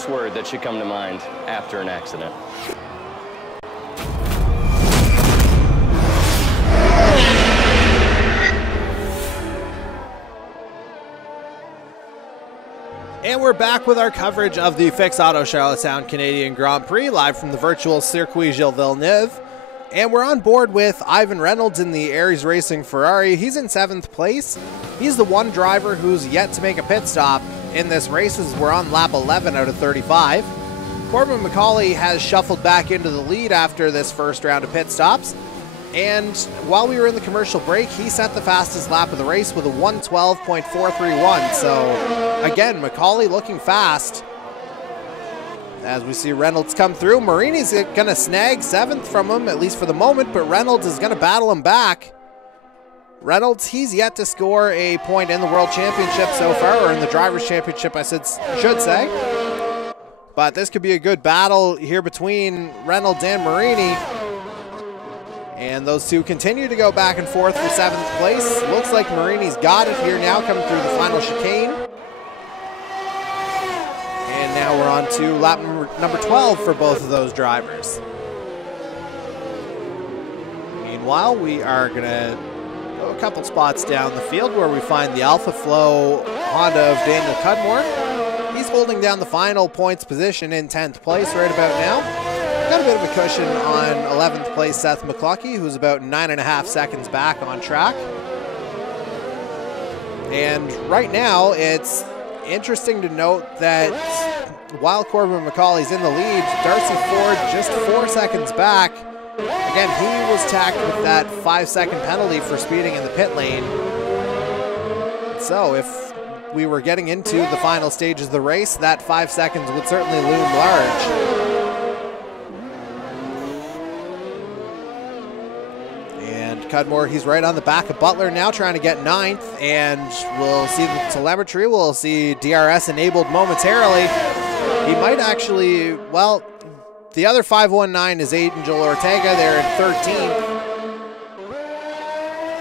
Word that should come to mind after an accident. And we're back with our coverage of the Fix Auto Charlottetown Canadian Grand Prix, live from the virtual Circuit Gilles Villeneuve. And we're on board with Ivan Reynolds in the Aries Racing Ferrari. He's in 7th place. He's the one driver who's yet to make a pit stop in this race, as we're on lap 11 out of 35. Corbin Mccauley has shuffled back into the lead after this first round of pit stops. And while we were in the commercial break, he set the fastest lap of the race with a 1:12.431. So again, Mccauley looking fast. As we see Reynolds come through, Marini's going to snag 7th from him, at least for the moment, but Reynolds is going to battle him back. Reynolds, he's yet to score a point in the World Championship so far, or in the Drivers' Championship, I should say. But this could be a good battle here between Reynolds and Marini. And those two continue to go back and forth for 7th place. Looks like Marini's got it here now, coming through the final chicane. And now we're on to lap number 12 for both of those drivers. Meanwhile, we are going to go a couple spots down the field where we find the Alpha Flow Honda of Daniel Cudmore. He's holding down the final points position in 10th place right about now. Got a bit of a cushion on 11th place Seth McCluskey, who's about 9.5 seconds back on track. And right now, it's interesting to note that while Corbin Mccauley's in the lead, Darcy Ford just 4 seconds back. Again, he was tacked with that 5-second penalty for speeding in the pit lane. So if we were getting into the final stages of the race, that 5 seconds would certainly loom large. And Cudmore, he's right on the back of Butler now, trying to get 9th, and we'll see the telemetry. We'll see DRS enabled momentarily. He might actually, well, the other 519 is Angel Ortega there in 13th.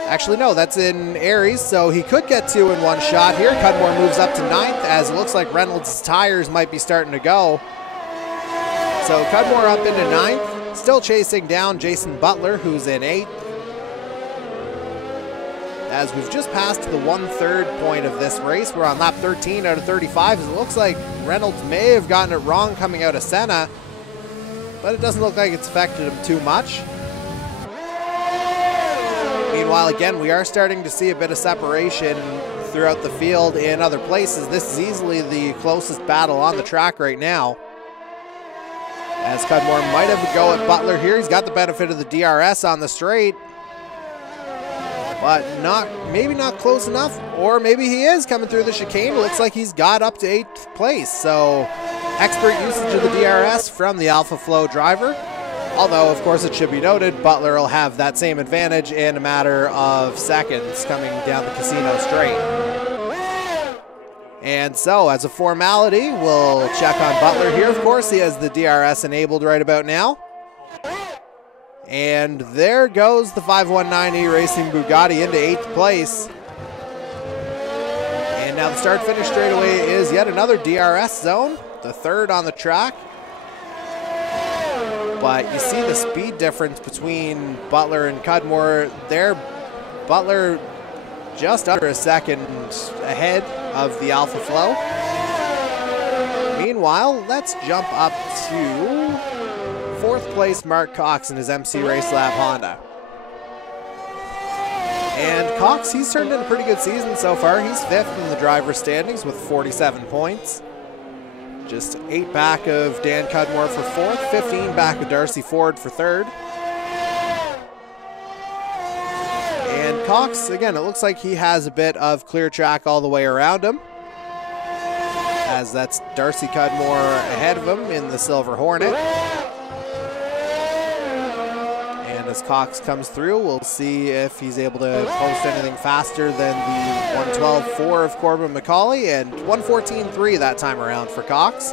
Actually, no, that's in Aries, so he could get 2 in one shot here. Cudmore moves up to 9th, as it looks like Reynolds' tires might be starting to go. So Cudmore up into 9th, still chasing down Jason Butler, who's in 8th. As we've just passed the 1/3 point of this race, we're on lap 13 out of 35. It looks like Reynolds may have gotten it wrong coming out of Senna, but it doesn't look like it's affected him too much. Meanwhile, again, we are starting to see a bit of separation throughout the field in other places. This is easily the closest battle on the track right now, as Cudmore might have a go at Butler here. He's got the benefit of the DRS on the straight, but maybe not close enough, or maybe he is coming through the chicane. It looks like he's got up to 8th place, so expert usage of the DRS from the Alpha Flow driver. Although, of course, it should be noted, Butler will have that same advantage in a matter of seconds coming down the casino straight. And so, as a formality, we'll check on Butler here. Of course, he has the DRS enabled right about now. And there goes the 519E Racing Bugatti into 8th place. And now the start-finish straightaway is yet another DRS zone, the 3rd on the track. But you see the speed difference between Butler and Cudmore there. Butler just under a second ahead of the Alpha Flow. Meanwhile, let's jump up to 4th place Mark Cox in his MC Race Lab Honda. And Cox, he's turned in a pretty good season so far. He's 5th in the driver's standings with 47 points. Just 8 back of Dan Cudmore for 4th, 15 back of Darcy Ford for 3rd. And Cox, again, it looks like he has a bit of clear track all the way around him, as that's Darcy Cudmore ahead of him in the Silver Hornet. And as Cox comes through, we'll see if he's able to post anything faster than the 1:12.4 of Corbin Mccauley, and 1:14.3 that time around for Cox.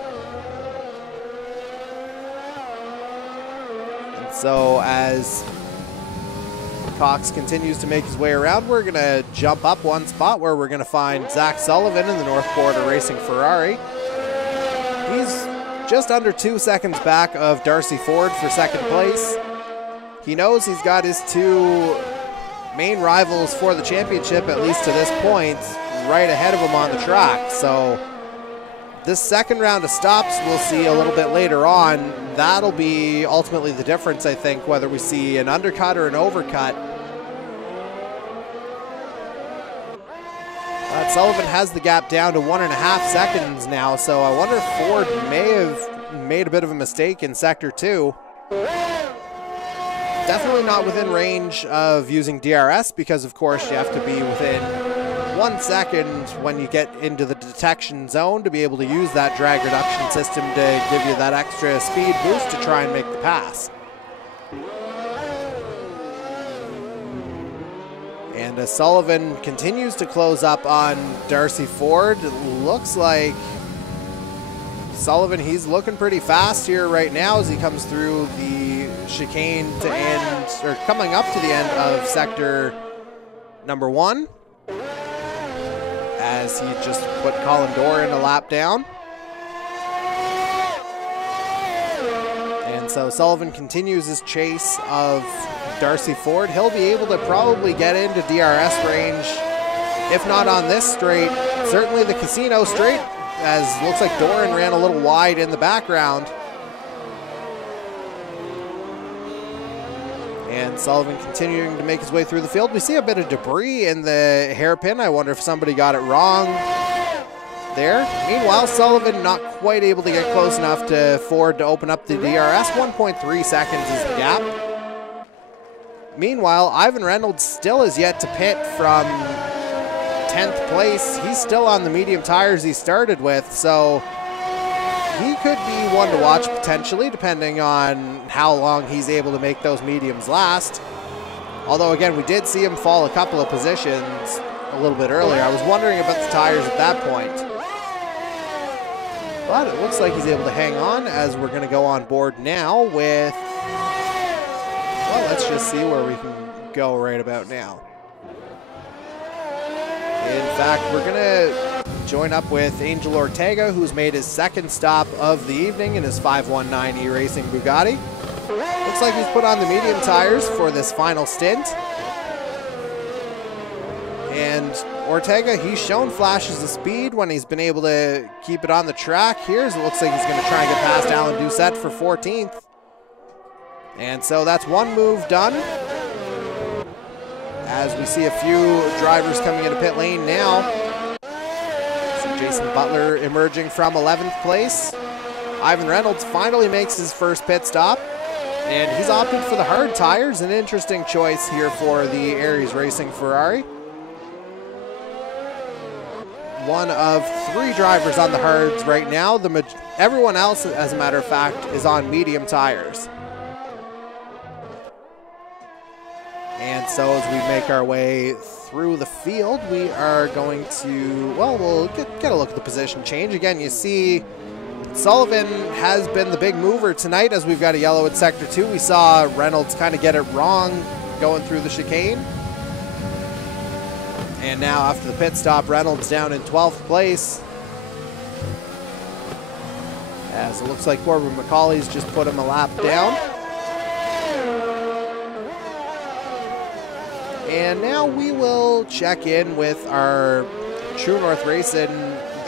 And so as Cox continues to make his way around, we're going to jump up one spot where we're going to find Zach Sullivan in the North Border Racing Ferrari. He's just under 2 seconds back of Darcy Ford for 2nd place. He knows he's got his 2 main rivals for the championship, at least to this point, right ahead of him on the track. So this 2nd round of stops we'll see a little bit later on. That'll be ultimately the difference, I think, whether we see an undercut or an overcut. Sullivan has the gap down to 1.5 seconds now, so I wonder if Ford may have made a bit of a mistake in Sector 2. Definitely not within range of using DRS, because of course you have to be within 1 second when you get into the detection zone to be able to use that drag reduction system to give you that extra speed boost to try and make the pass. And as Sullivan continues to close up on Darcy Ford, it looks like Sullivan, he's looking pretty fast here right now as he comes through the chicane to end, or coming up to the end of sector number 1, as he just put Colin Dorr in a lap down. And so Sullivan continues his chase of Darcy Ford. He'll be able to probably get into DRS range, if not on this straight, certainly the casino straight, as looks like Doran ran a little wide in the background. And Sullivan continuing to make his way through the field. We see a bit of debris in the hairpin. I wonder if somebody got it wrong there. Meanwhile, Sullivan not quite able to get close enough to Ford to open up the DRS. 1.3 seconds is the gap. Meanwhile, Ivan Reynolds still is yet to pit from 10th place. He's still on the medium tires he started with, so he could be one to watch potentially, depending on how long he's able to make those mediums last. Although, again, we did see him fall a couple of positions a little bit earlier. I was wondering about the tires at that point. But it looks like he's able to hang on, as we're going to go on board now with... Well, let's just see where we can go right about now. In fact, we're going to join up with Angel Ortega, who's made his second stop of the evening in his 519 E-Racing Bugatti. Looks like he's put on the medium tires for this final stint. And Ortega, he's shown flashes of speed when he's been able to keep it on the track. Here's it looks like he's going to try and get past Alan Doucette for 14th. And so that's one move done. As we see a few drivers coming into pit lane now. So Jason Butler emerging from 11th place. Ivan Reynolds finally makes his first pit stop. And he's opted for the hard tires, an interesting choice here for the Aries Racing Ferrari. One of 3 drivers on the hards right now. Everyone else, as a matter of fact, is on medium tires. And so as we make our way through the field, we are going to, well, we'll get a look at the position change. Again, you see Sullivan has been the big mover tonight as we've got a yellow at Sector 2. We saw Reynolds kind of get it wrong going through the chicane. And now after the pit stop, Reynolds down in 12th place. As it looks like Corbin Mccauley's just put him a lap down. And now we will check in with our True North Racing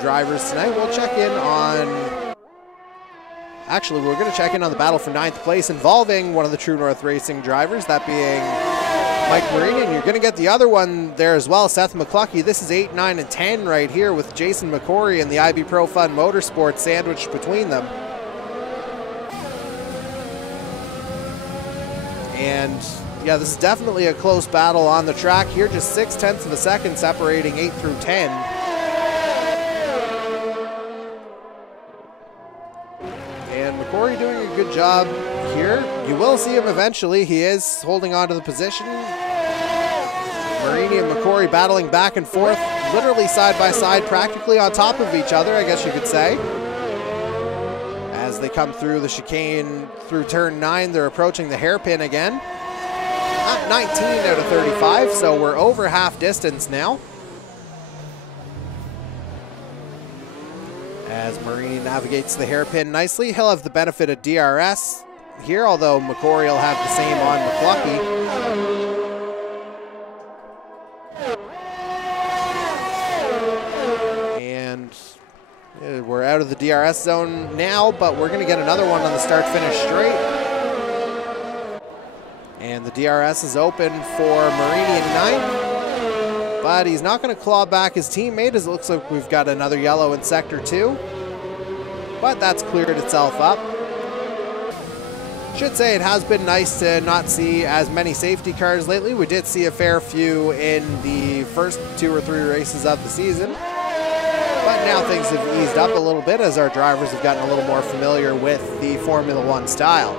drivers tonight. We'll check in on, actually we're going to check in on the battle for 9th place involving one of the True North Racing drivers, that being Mike Marini, and you're going to get the other one there as well, Seth McCluckey. This is 8, 9, and 10 right here with Jason McCory and the IB Pro Fun Motorsports sandwiched between them. And yeah, this is definitely a close battle on the track here, just 0.6 of a second separating 8 through 10. And McCory doing a good job here. You will see him eventually. He is holding on to the position. Marini and McCory battling back and forth, literally side by side, practically on top of each other, I guess you could say. As they come through the chicane through turn 9, they're approaching the hairpin again. At 19 out of 35, so we're over half distance now. As Marini navigates the hairpin nicely, he'll have the benefit of DRS here, although McCory will have the same on McCluckey. And we're out of the DRS zone now, but we're going to get another one on the start-finish straight. And the DRS is open for Marini in 9th, but he's not going to claw back his teammate, as it looks like we've got another yellow in Sector 2. But that's cleared itself up. Should say it has been nice to not see as many safety cars lately. We did see a fair few in the first 2 or 3 races of the season. But now things have eased up a little bit as our drivers have gotten a little more familiar with the Formula One style.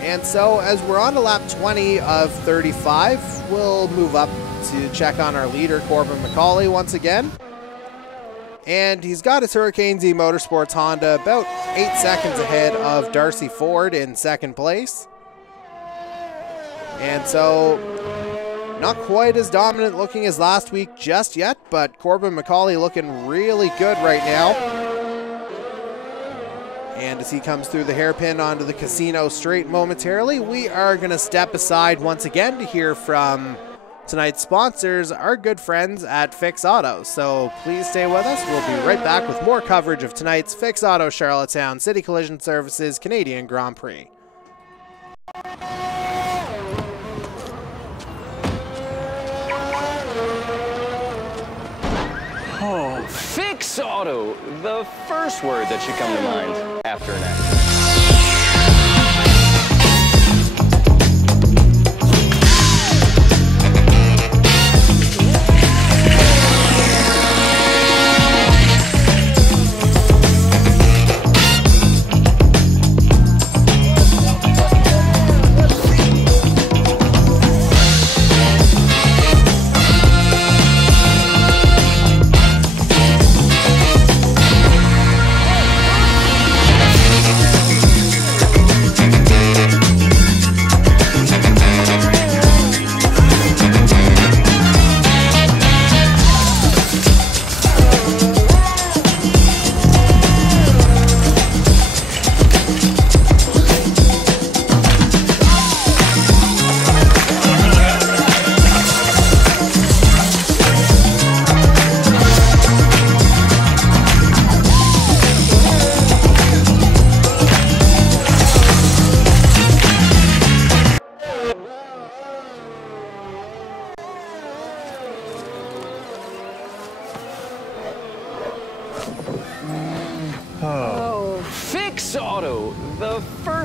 And so as we're on to lap 20 of 35, we'll move up to check on our leader, Corbin Mccauley, once again. And he's got his Hurricane E-Motorsports Honda about 8 seconds ahead of Darcy Ford in 2nd place. And so not quite as dominant looking as last week just yet, but Corbin Mccauley looking really good right now. And as he comes through the hairpin onto the casino straight momentarily, we are going to step aside once again to hear from tonight's sponsors, our good friends at Fix Auto. So please stay with us. We'll be right back with more coverage of tonight's Fix Auto Charlottetown City Collision Services Canadian Grand Prix. Oh, Fix Auto, the first word that should come to mind after an accident.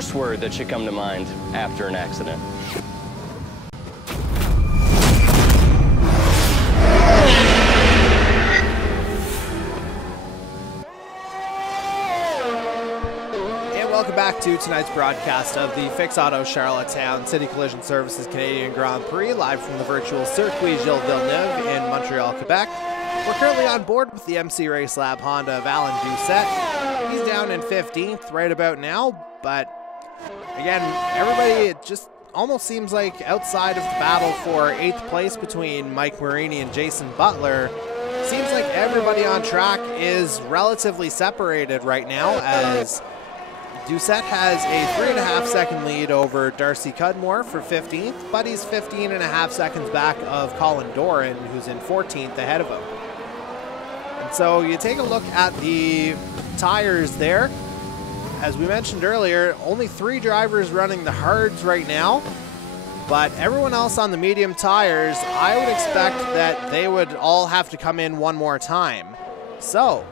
first word that should come to mind after an accident? Welcome back to tonight's broadcast of the Fix Auto Charlottetown City Collision Services Canadian Grand Prix, live from the virtual Circuit Gilles Villeneuve in Montreal, Quebec. We're currently on board with the MC Race Lab Honda of Alan Doucette. He's down in 15th right about now, but again, everybody, it just almost seems like outside of the battle for 8th place between Mike Marini and Jason Butler, seems like everybody on track is relatively separated right now, as Doucette has a 3.5 second lead over Darcy Cudmore for 15th, but he's 15.5 seconds back of Colin Doran, who's in 14th ahead of him. And so you take a look at the tires there. As we mentioned earlier, only 3 drivers running the hards right now, but everyone else on the medium tires, I would expect that they would all have to come in one more time. So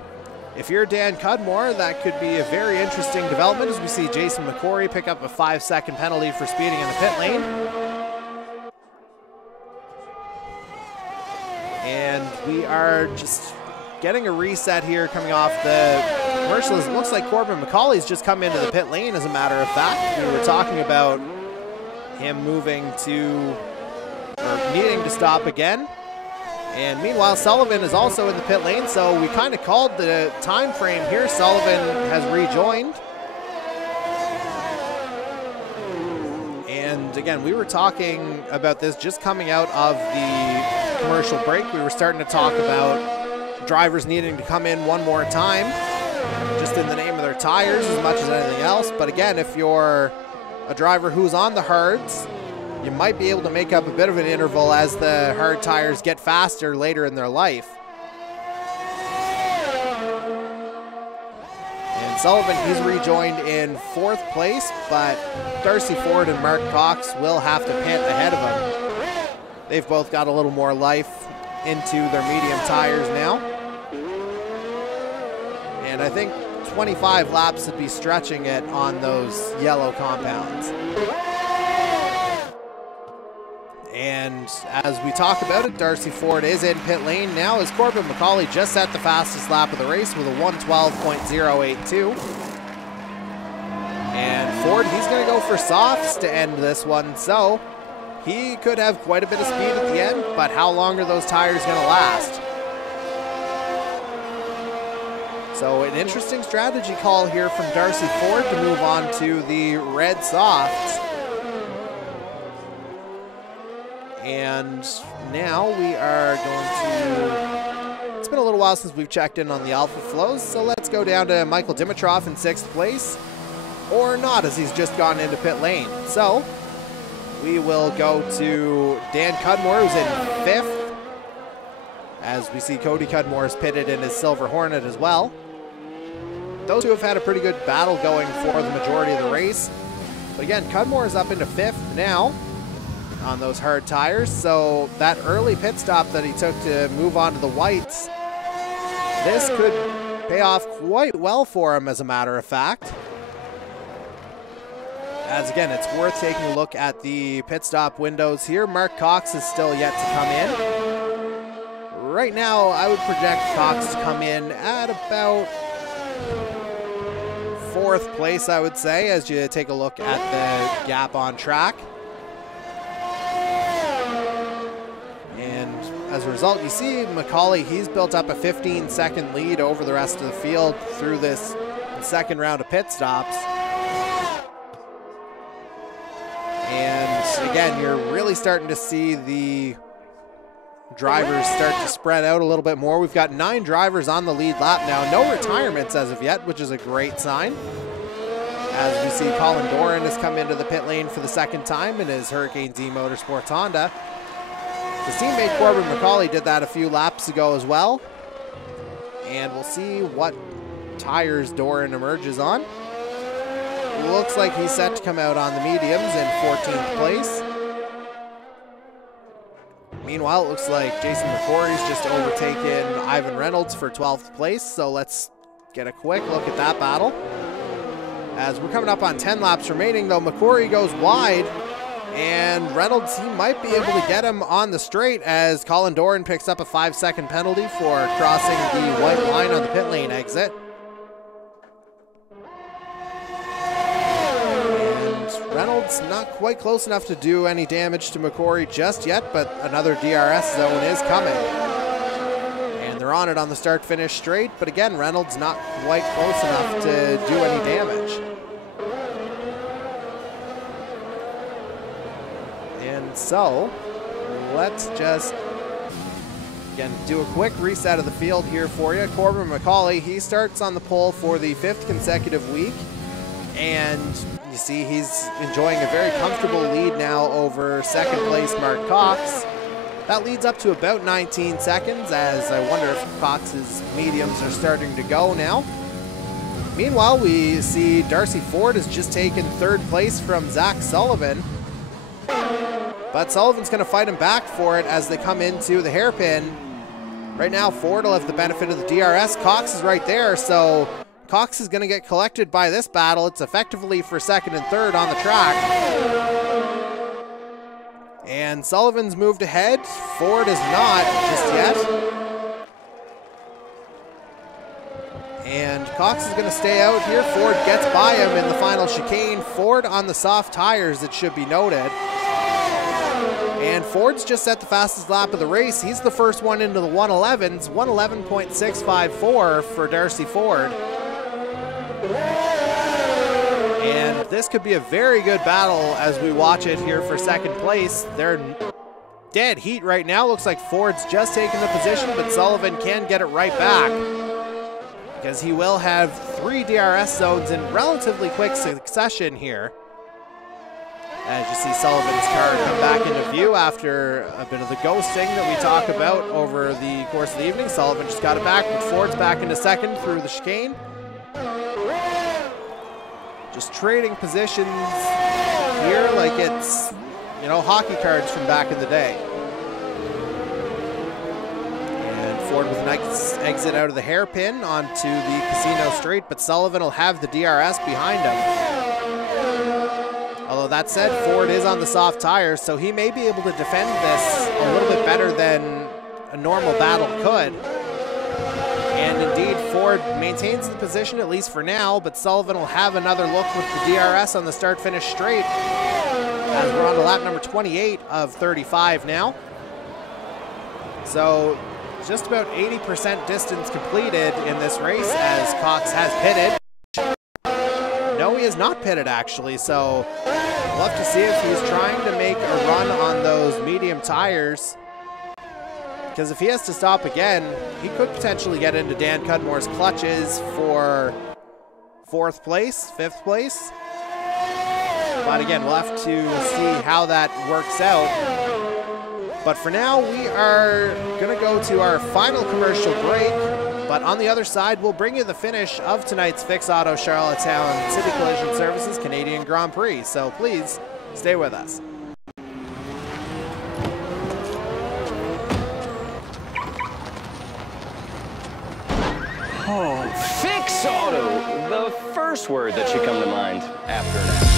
if you're Dan Cudmore, that could be a very interesting development as we see Jason McCory pick up a 5-second penalty for speeding in the pit lane. And we are just getting a reset here coming off the commercial. It looks like Corbin Mccauley's just come into the pit lane, as a matter of fact. We were talking about him moving to, or needing to stop again. And meanwhile, Sullivan is also in the pit lane, so we kind of called the time frame here. Sullivan has rejoined. And again, we were talking about this just coming out of the commercial break. We were starting to talk about drivers needing to come in one more time, just in the name of their tires as much as anything else. But again, if you're a driver who's on the hards, you might be able to make up a bit of an interval as the hard tires get faster later in their life. And Sullivan, he's rejoined in 4th place, but Darcy Ford and Mark Cox will have to pit ahead of him. They've both got a little more life into their medium tires now. And I think 25 laps would be stretching it on those yellow compounds. And as we talk about it, Darcy Ford is in pit lane now as Corbin Mccauley just set the fastest lap of the race with a 1:12.082. And Ford, he's going to go for softs to end this one, so he could have quite a bit of speed at the end, but how long are those tires going to last? So an interesting strategy call here from Darcy Ford to move on to the red softs. And now we are going to, it's been a little while since we've checked in on the Alpha Flows, so let's go down to Michael Dimitrov in 6th place, or not, as he's just gone into pit lane. So we will go to Dan Cudmore, who's in 5th, as we see Cody Cudmore is pitted in his Silver Hornet as well. Those two have had a pretty good battle going for the majority of the race. But again, Cudmore is up into 5th now on those hard tires, so that early pit stop that he took to move on to the whites, this could pay off quite well for him, as a matter of fact. As again, it's worth taking a look at the pit stop windows here. Mark Cox is still yet to come in. Right now, I would project Cox to come in at about 4th place, I would say, as you take a look at the gap on track. And as a result, you see Mccauley, he's built up a 15-second lead over the rest of the field through this second round of pit stops. And again, you're really starting to see the drivers start to spread out a little bit more. We've got 9 drivers on the lead lap now. No retirements as of yet, which is a great sign. As we see Colin Doran has come into the pit lane for the 2nd time in his Hurricanes E-Motorsports Honda. His teammate Corbin Mccauley did that a few laps ago as well. And we'll see what tires Doran emerges on. Looks like he's set to come out on the mediums in 14th place. Meanwhile, it looks like Jason McCory's just overtaken Ivan Reynolds for 12th place. So let's get a quick look at that battle. As we're coming up on 10 laps remaining, though, McCory goes wide, and Reynolds, he might be able to get him on the straight as Colin Doran picks up a 5-second penalty for crossing the white line on the pit lane exit. And Reynolds not quite close enough to do any damage to McCory just yet, but another DRS zone is coming. And they're on it on the start-finish straight, but again, Reynolds not quite close enough to do any damage. And so, let's just, again, do a quick reset of the field here for you. Corbin Mccauley, he starts on the pole for the 5th consecutive week. And you see he's enjoying a very comfortable lead now over second place Mark Cox. That leads up to about 19 seconds, as I wonder if Cox's mediums are starting to go now. Meanwhile, we see Darcy Ford has just taken 3rd place from Zach Sullivan. But Sullivan's going to fight him back for it as they come into the hairpin. Right now, Ford will have the benefit of the DRS. Cox is right there, so Cox is going to get collected by this battle. It's effectively for 2nd and 3rd on the track. And Sullivan's moved ahead. Ford is not just yet. And Cox is going to stay out here. Ford gets by him in the final chicane. Ford on the soft tires, it should be noted. And Ford's just set the fastest lap of the race. He's the first one into the 111s, 111.654 for Darcy Ford. And this could be a very good battle as we watch it here for 2nd place. They're dead heat right now. Looks like Ford's just taken the position, but Sullivan can get it right back, because he will have 3 DRS zones in relatively quick succession here. As you see Sullivan's car come back into view after a bit of the ghosting that we talk about over the course of the evening. Sullivan just got it back, but Ford's back into 2nd through the chicane. Just trading positions here like it's, you know, hockey cards from back in the day. And Ford with a nice exit out of the hairpin onto the casino straight, but Sullivan will have the DRS behind him. Although that said, Ford is on the soft tires, so he may be able to defend this a little bit better than a normal battle could. And indeed, Ford maintains the position, at least for now, but Sullivan will have another look with the DRS on the start-finish straight, as we're on to lap number 28 of 35 now. So just about 80% distance completed in this race, as Cox has pitted. No, he is not pitted, actually, so we'll have to see if he's trying to make a run on those medium tires, because if he has to stop again, he could potentially get into Dan Cudmore's clutches for 4th place, 5th place. But again, we'll have to see how that works out. But for now, we are going to go to our final commercial break. But on the other side, we'll bring you the finish of tonight's Fix Auto Charlottetown City Collision Services Canadian Grand Prix. So please stay with us. Oh, Fix Auto, the first word that should come to mind after an accident.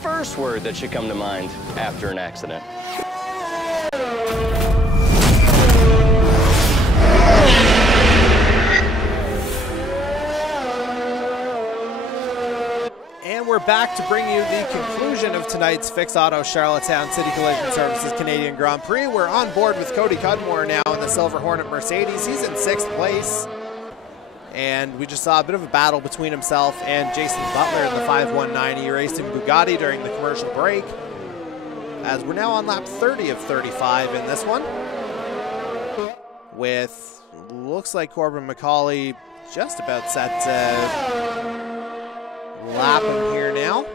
first word that should come to mind after an accident. And we're back to bring you the conclusion of tonight's Fix Auto Charlottetown City Collision Services Canadian Grand Prix. We're on board with Cody Cudmore now in the Silver Hornet Mercedes. He's in 6th place. And we just saw a bit of a battle between himself and Jason Butler in the 519. He raced in Bugatti during the commercial break. As we're now on lap 30 of 35 in this one. With, looks like Corbin Mccauley just about set to lap him here now.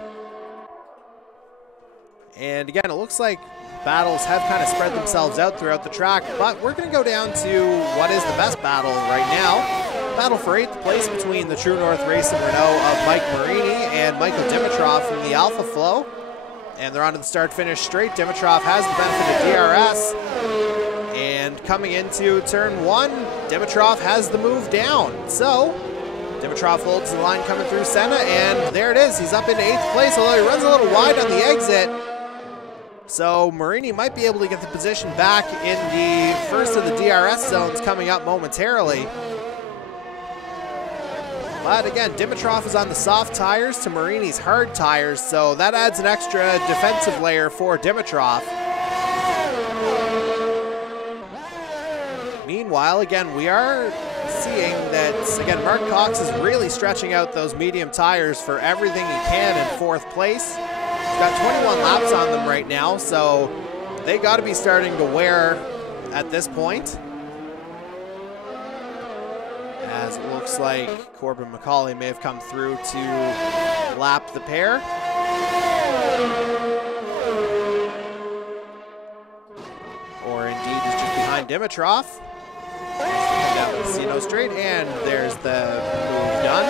And again, it looks like battles have kind of spread themselves out throughout the track, but we're going to go down to what is the best battle right now. Battle for 8th place between the True North Racing Renault of Mike Marini and Michael Dimitrov from the Alpha Flow. And they're on to the start-finish straight. Dimitrov has the benefit of DRS. And coming into turn 1, Dimitrov has the move down. So Dimitrov holds the line coming through Senna, and there it is. He's up into 8th place, although he runs a little wide on the exit. So Marini might be able to get the position back in the first of the DRS zones coming up momentarily. But again, Dimitrov is on the soft tires to Marini's hard tires, so that adds an extra defensive layer for Dimitrov. Meanwhile, again, we are seeing that, again, Mark Cox is really stretching out those medium tires for everything he can in 4th place. He's got 21 laps on them right now, so they got to be starting to wear at this point. As it looks like Corbin Mccauley may have come through to lap the pair. Or indeed is just behind Dimitrov. Down the Casino Straight, and there's the move done.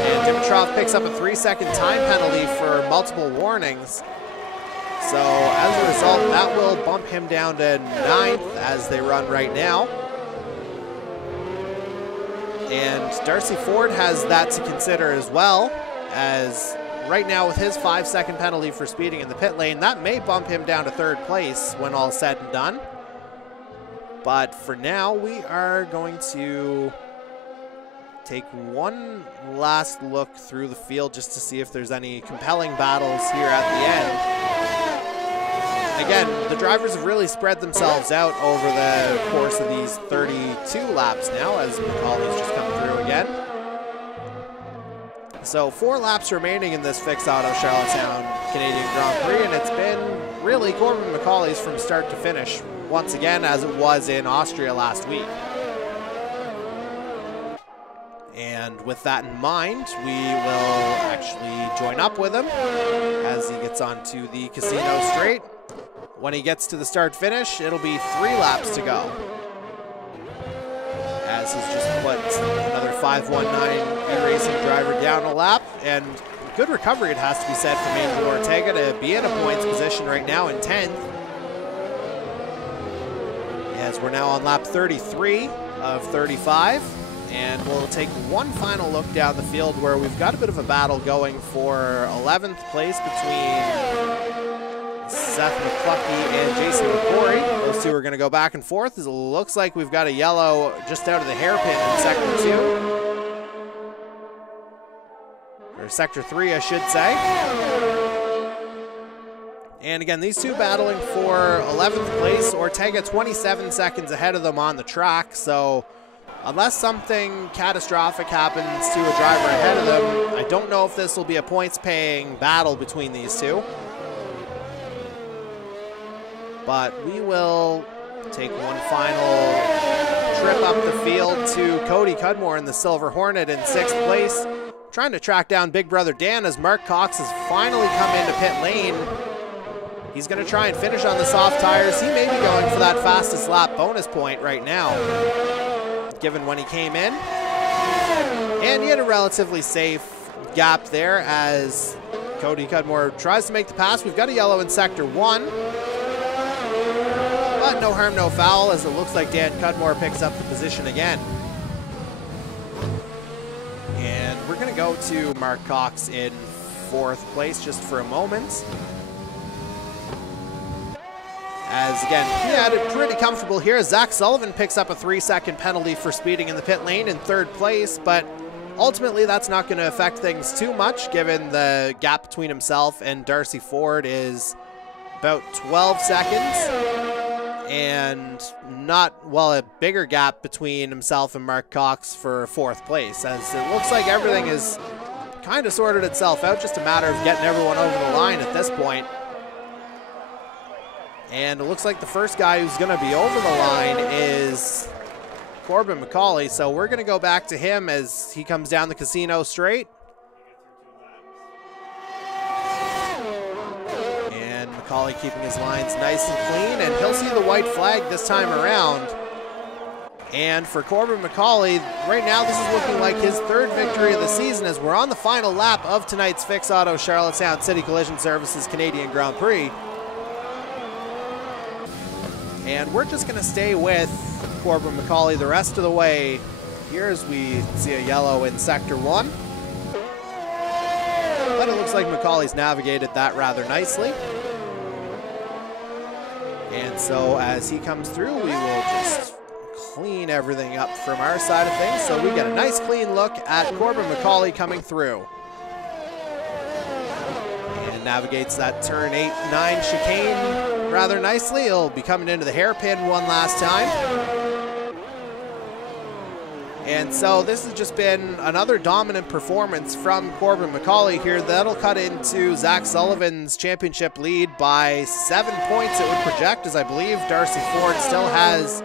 And Dimitrov picks up a 3-second time penalty for multiple warnings. So as a result, that will bump him down to 9th as they run right now. And Darcy Ford has that to consider as well, as right now with his 5-second penalty for speeding in the pit lane, that may bump him down to 3rd place when all said and done. But for now, we are going to take one last look through the field just to see if there's any compelling battles here at the end. Again, the drivers have really spread themselves out over the course of these 32 laps now, as McCauley's just come through again. So 4 laps remaining in this Fix Auto Charlottetown Canadian Grand Prix, and it's been really Corbin Mccauley's from start to finish, once again, as it was in Austria last week. And with that in mind, we will actually join up with him as he gets onto the Casino Straight. When he gets to the start-finish, it'll be 3 laps to go. As he's just put another 519 racing driver down a lap, and good recovery, it has to be said, from Angel Ortega to be in a points position right now in 10th. As we're now on lap 33 of 35, and we'll take one final look down the field where we've got a bit of a battle going for 11th place between Seth McCluckey and Jason McCory. Those two are going to go back and forth. It looks like we've got a yellow just out of the hairpin in sector 2. Or sector 3, I should say. And again, these two battling for 11th place. Ortega 27 seconds ahead of them on the track. So unless something catastrophic happens to a driver ahead of them, I don't know if this will be a points-paying battle between these two. But we will take one final trip up the field to Cody Cudmore in the Silver Hornet in 6th place. Trying to track down Big Brother Dan as Mark Cox has finally come into pit lane. He's going to try and finish on the soft tires. He may be going for that fastest lap bonus point right now, given when he came in. And he had a relatively safe gap there as Cody Cudmore tries to make the pass. We've got a yellow in sector 1. But no harm, no foul, as it looks like Dan Cudmore picks up the position again. And we're going to go to Mark Cox in 4th place just for a moment. As again, he had it pretty comfortable here. Zach Sullivan picks up a 3-second penalty for speeding in the pit lane in 3rd place, but ultimately that's not going to affect things too much given the gap between himself and Darcy Ford is about 12 seconds and not, well, a bigger gap between himself and Mark Cox for 4th place, as it looks like everything is kind of sorted itself out, just a matter of getting everyone over the line at this point. And it looks like the first guy who's going to be over the line is Corbin Mccauley, so we're going to go back to him as he comes down the casino straight. And Mccauley keeping his lines nice and clean, and he'll see the white flag this time around. And for Corbin Mccauley, right now this is looking like his 3rd victory of the season as we're on the final lap of tonight's Fix Auto Charlottetown City Collision Services Canadian Grand Prix. And we're just going to stay with Corbin Mccauley the rest of the way here as we see a yellow in Sector 1. But it looks like Mccauley's navigated that rather nicely. And so as he comes through, we will just clean everything up from our side of things. So we get a nice clean look at Corbin Mccauley coming through. And navigates that turn 8-9 chicane rather nicely. He'll be coming into the hairpin one last time. And so this has just been another dominant performance from Corbin Mccauley here. That'll cut into Zach Sullivan's championship lead by 7 points it would project, as I believe Darcy Ford still has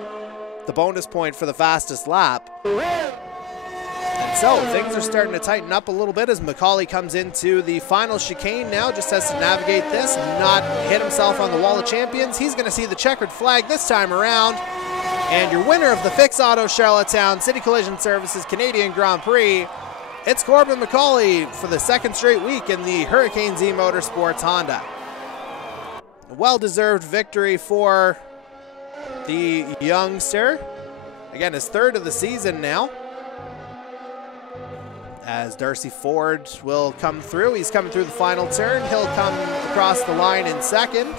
the bonus point for the fastest lap. And so things are starting to tighten up a little bit as Mccauley comes into the final chicane now, just has to navigate this, not hit himself on the wall of champions. He's going to see the checkered flag this time around. And your winner of the Fix Auto Charlottetown City Collision Services Canadian Grand Prix, it's Corbin Mccauley for the 2nd straight week in the Hurricanes E-Motorsports Honda. A well-deserved victory for the youngster. Again, his 3rd of the season now. As Darcy Ford will come through. He's coming through the final turn. He'll come across the line in 2nd.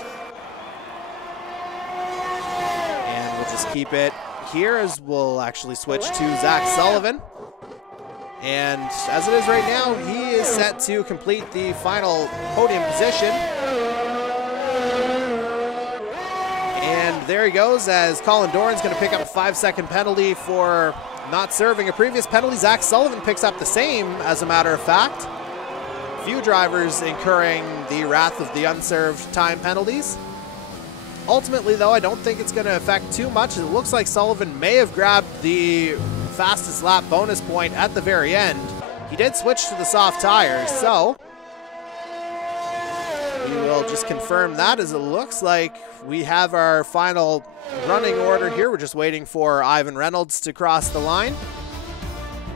And we'll just keep it here as we'll actually switch to Zach Sullivan. And as it is right now, he is set to complete the final podium position. And there he goes as Colin Doran's going to pick up a 5-second penalty for not serving a previous penalty. Zach Sullivan picks up the same, as a matter of fact. Few drivers incurring the wrath of the unserved time penalties. Ultimately, though, I don't think it's going to affect too much. It looks like Sullivan may have grabbed the fastest lap bonus point at the very end. He did switch to the soft tires, so we will just confirm that, as it looks like we have our final running order here. We're just waiting for Ivan Reynolds to cross the line.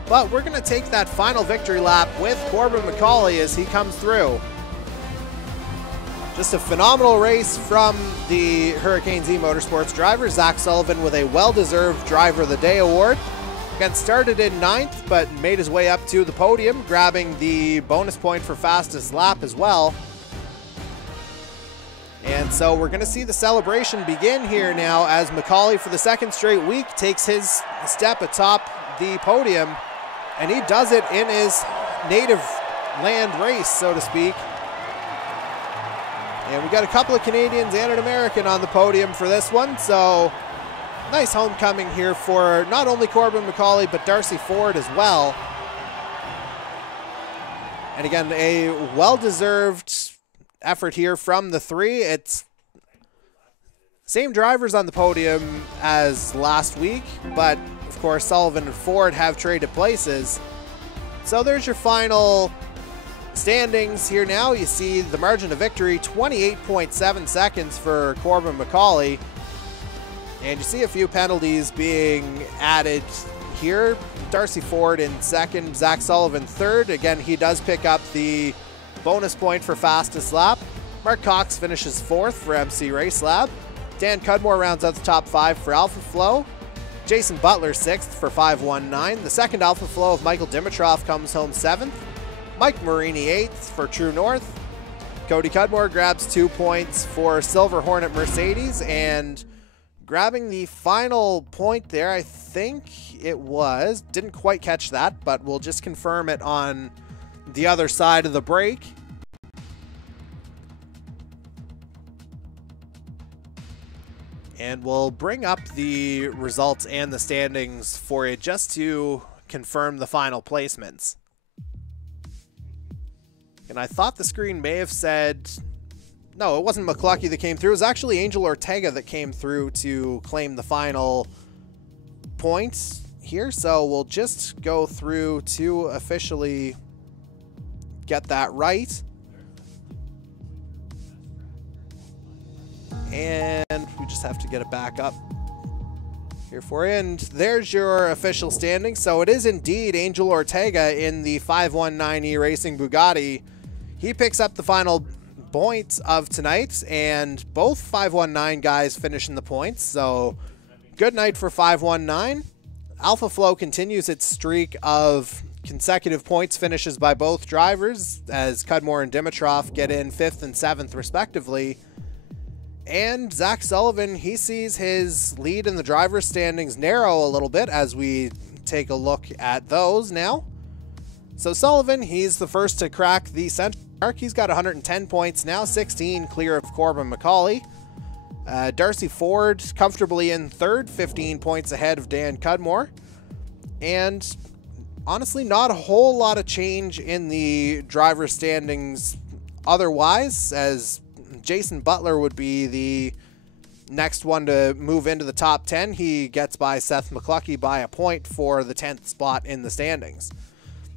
But we're going to take that final victory lap with Corbin Mccauley as he comes through. Just a phenomenal race from the Hurricanes E-Motorsports driver. Zach Sullivan with a well-deserved Driver of the Day award. Again, started in 9th, but made his way up to the podium, grabbing the bonus point for fastest lap as well. And so we're going to see the celebration begin here now as Mccauley, for the 2nd straight week, takes his step atop the podium. And he does it in his native land race, so to speak. And we got a couple of Canadians and an American on the podium for this one. So nice homecoming here for not only Corbin Mccauley, but Darcy Ford as well. And again, a well-deserved effort here from the 3. It's same drivers on the podium as last week, but of course Sullivan and Ford have traded places. So there's your final standings here now. You see the margin of victory, 28.7 seconds for Corbin Mccauley. And you see a few penalties being added here. Darcy Ford in 2nd, Zach Sullivan 3rd. Again, he does pick up the bonus point for fastest lap. Mark Cox finishes 4th for MC Race Lab. Dan Cudmore rounds out the top 5 for Alpha Flow. Jason Butler 6th for 519. The 2nd Alpha Flow of Michael Dimitrov comes home 7th. Mike Marini 8th for True North. Cody Cudmore grabs 2 points for Silver Hornet Mercedes, and grabbing the final point there, I think it was, didn't quite catch that, but we'll just confirm it on the other side of the break. And we'll bring up the results and the standings for you just to confirm the final placements. And I thought the screen may have said, no, it wasn't McCluskey that came through. It was actually Angel Ortega that came through to claim the final points here. So we'll just go through to officially get that right. And we just have to get it back up here for you. And there's your official standing. So it is indeed Angel Ortega in the 519E Racing Bugatti. He picks up the final points of tonight, and both 519 guys finishing the points. So good night for 519. Alpha Flow continues its streak of consecutive points finishes by both drivers, as Cudmore and Dimitrov get in 5th and 7th respectively. And Zach Sullivan, he sees his lead in the driver's standings narrow a little bit as we take a look at those now. So Sullivan, he's the first to crack the central mark. He's got 110 points now, 16 clear of Corbin Mccauley. Darcy Ford comfortably in 3rd, 15 points ahead of Dan Cudmore. And honestly, not a whole lot of change in the driver's standings otherwise, as Jason Butler would be the next one to move into the top 10. He gets by Seth McCluskey by a point for the 10th spot in the standings.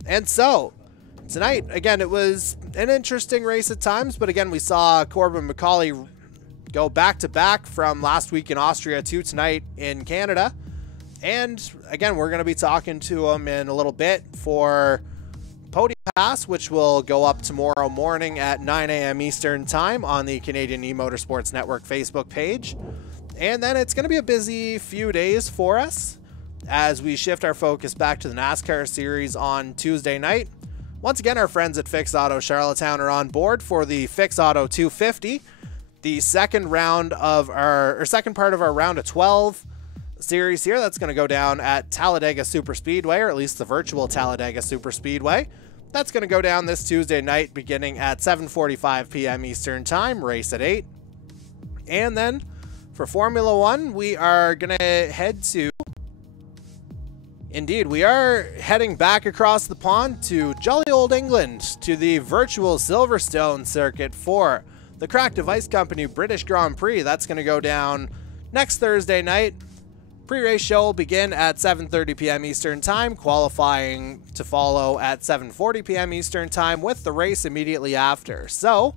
And so, tonight, again, it was an interesting race at times, but again, we saw Corbin Mccauley go back-to-back from last week in Austria to tonight in Canada. And again, we're going to be talking to him in a little bit for Podium Pass, which will go up tomorrow morning at 9 a.m. Eastern Time on the Canadian E-Motorsports Network Facebook page. And then it's going to be a busy few days for us as we shift our focus back to the NASCAR series on Tuesday night. Once again, our friends at Fix Auto Charlottetown are on board for the Fix Auto 250, the second part of our round of 12 series here. That's going to go down at Talladega Superspeedway, or at least the virtual Talladega Superspeedway. That's going to go down this Tuesday night beginning at 7:45 p.m. Eastern Time, race at 8. And then for Formula One, we are going to head to, indeed, we are heading back across the pond to jolly old England, to the virtual Silverstone circuit for the Crack Device Company British Grand Prix. That's going to go down next Thursday night. Pre-race show will begin at 7:30 p.m. Eastern Time, qualifying to follow at 7:40 p.m. Eastern Time, with the race immediately after. So,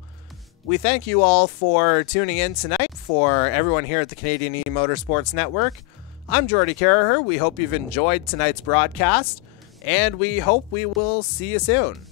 we thank you all for tuning in tonight. For everyone here at the Canadian E-Motorsports Network, I'm Jordy Carraher. We hope you've enjoyed tonight's broadcast, and we hope we will see you soon.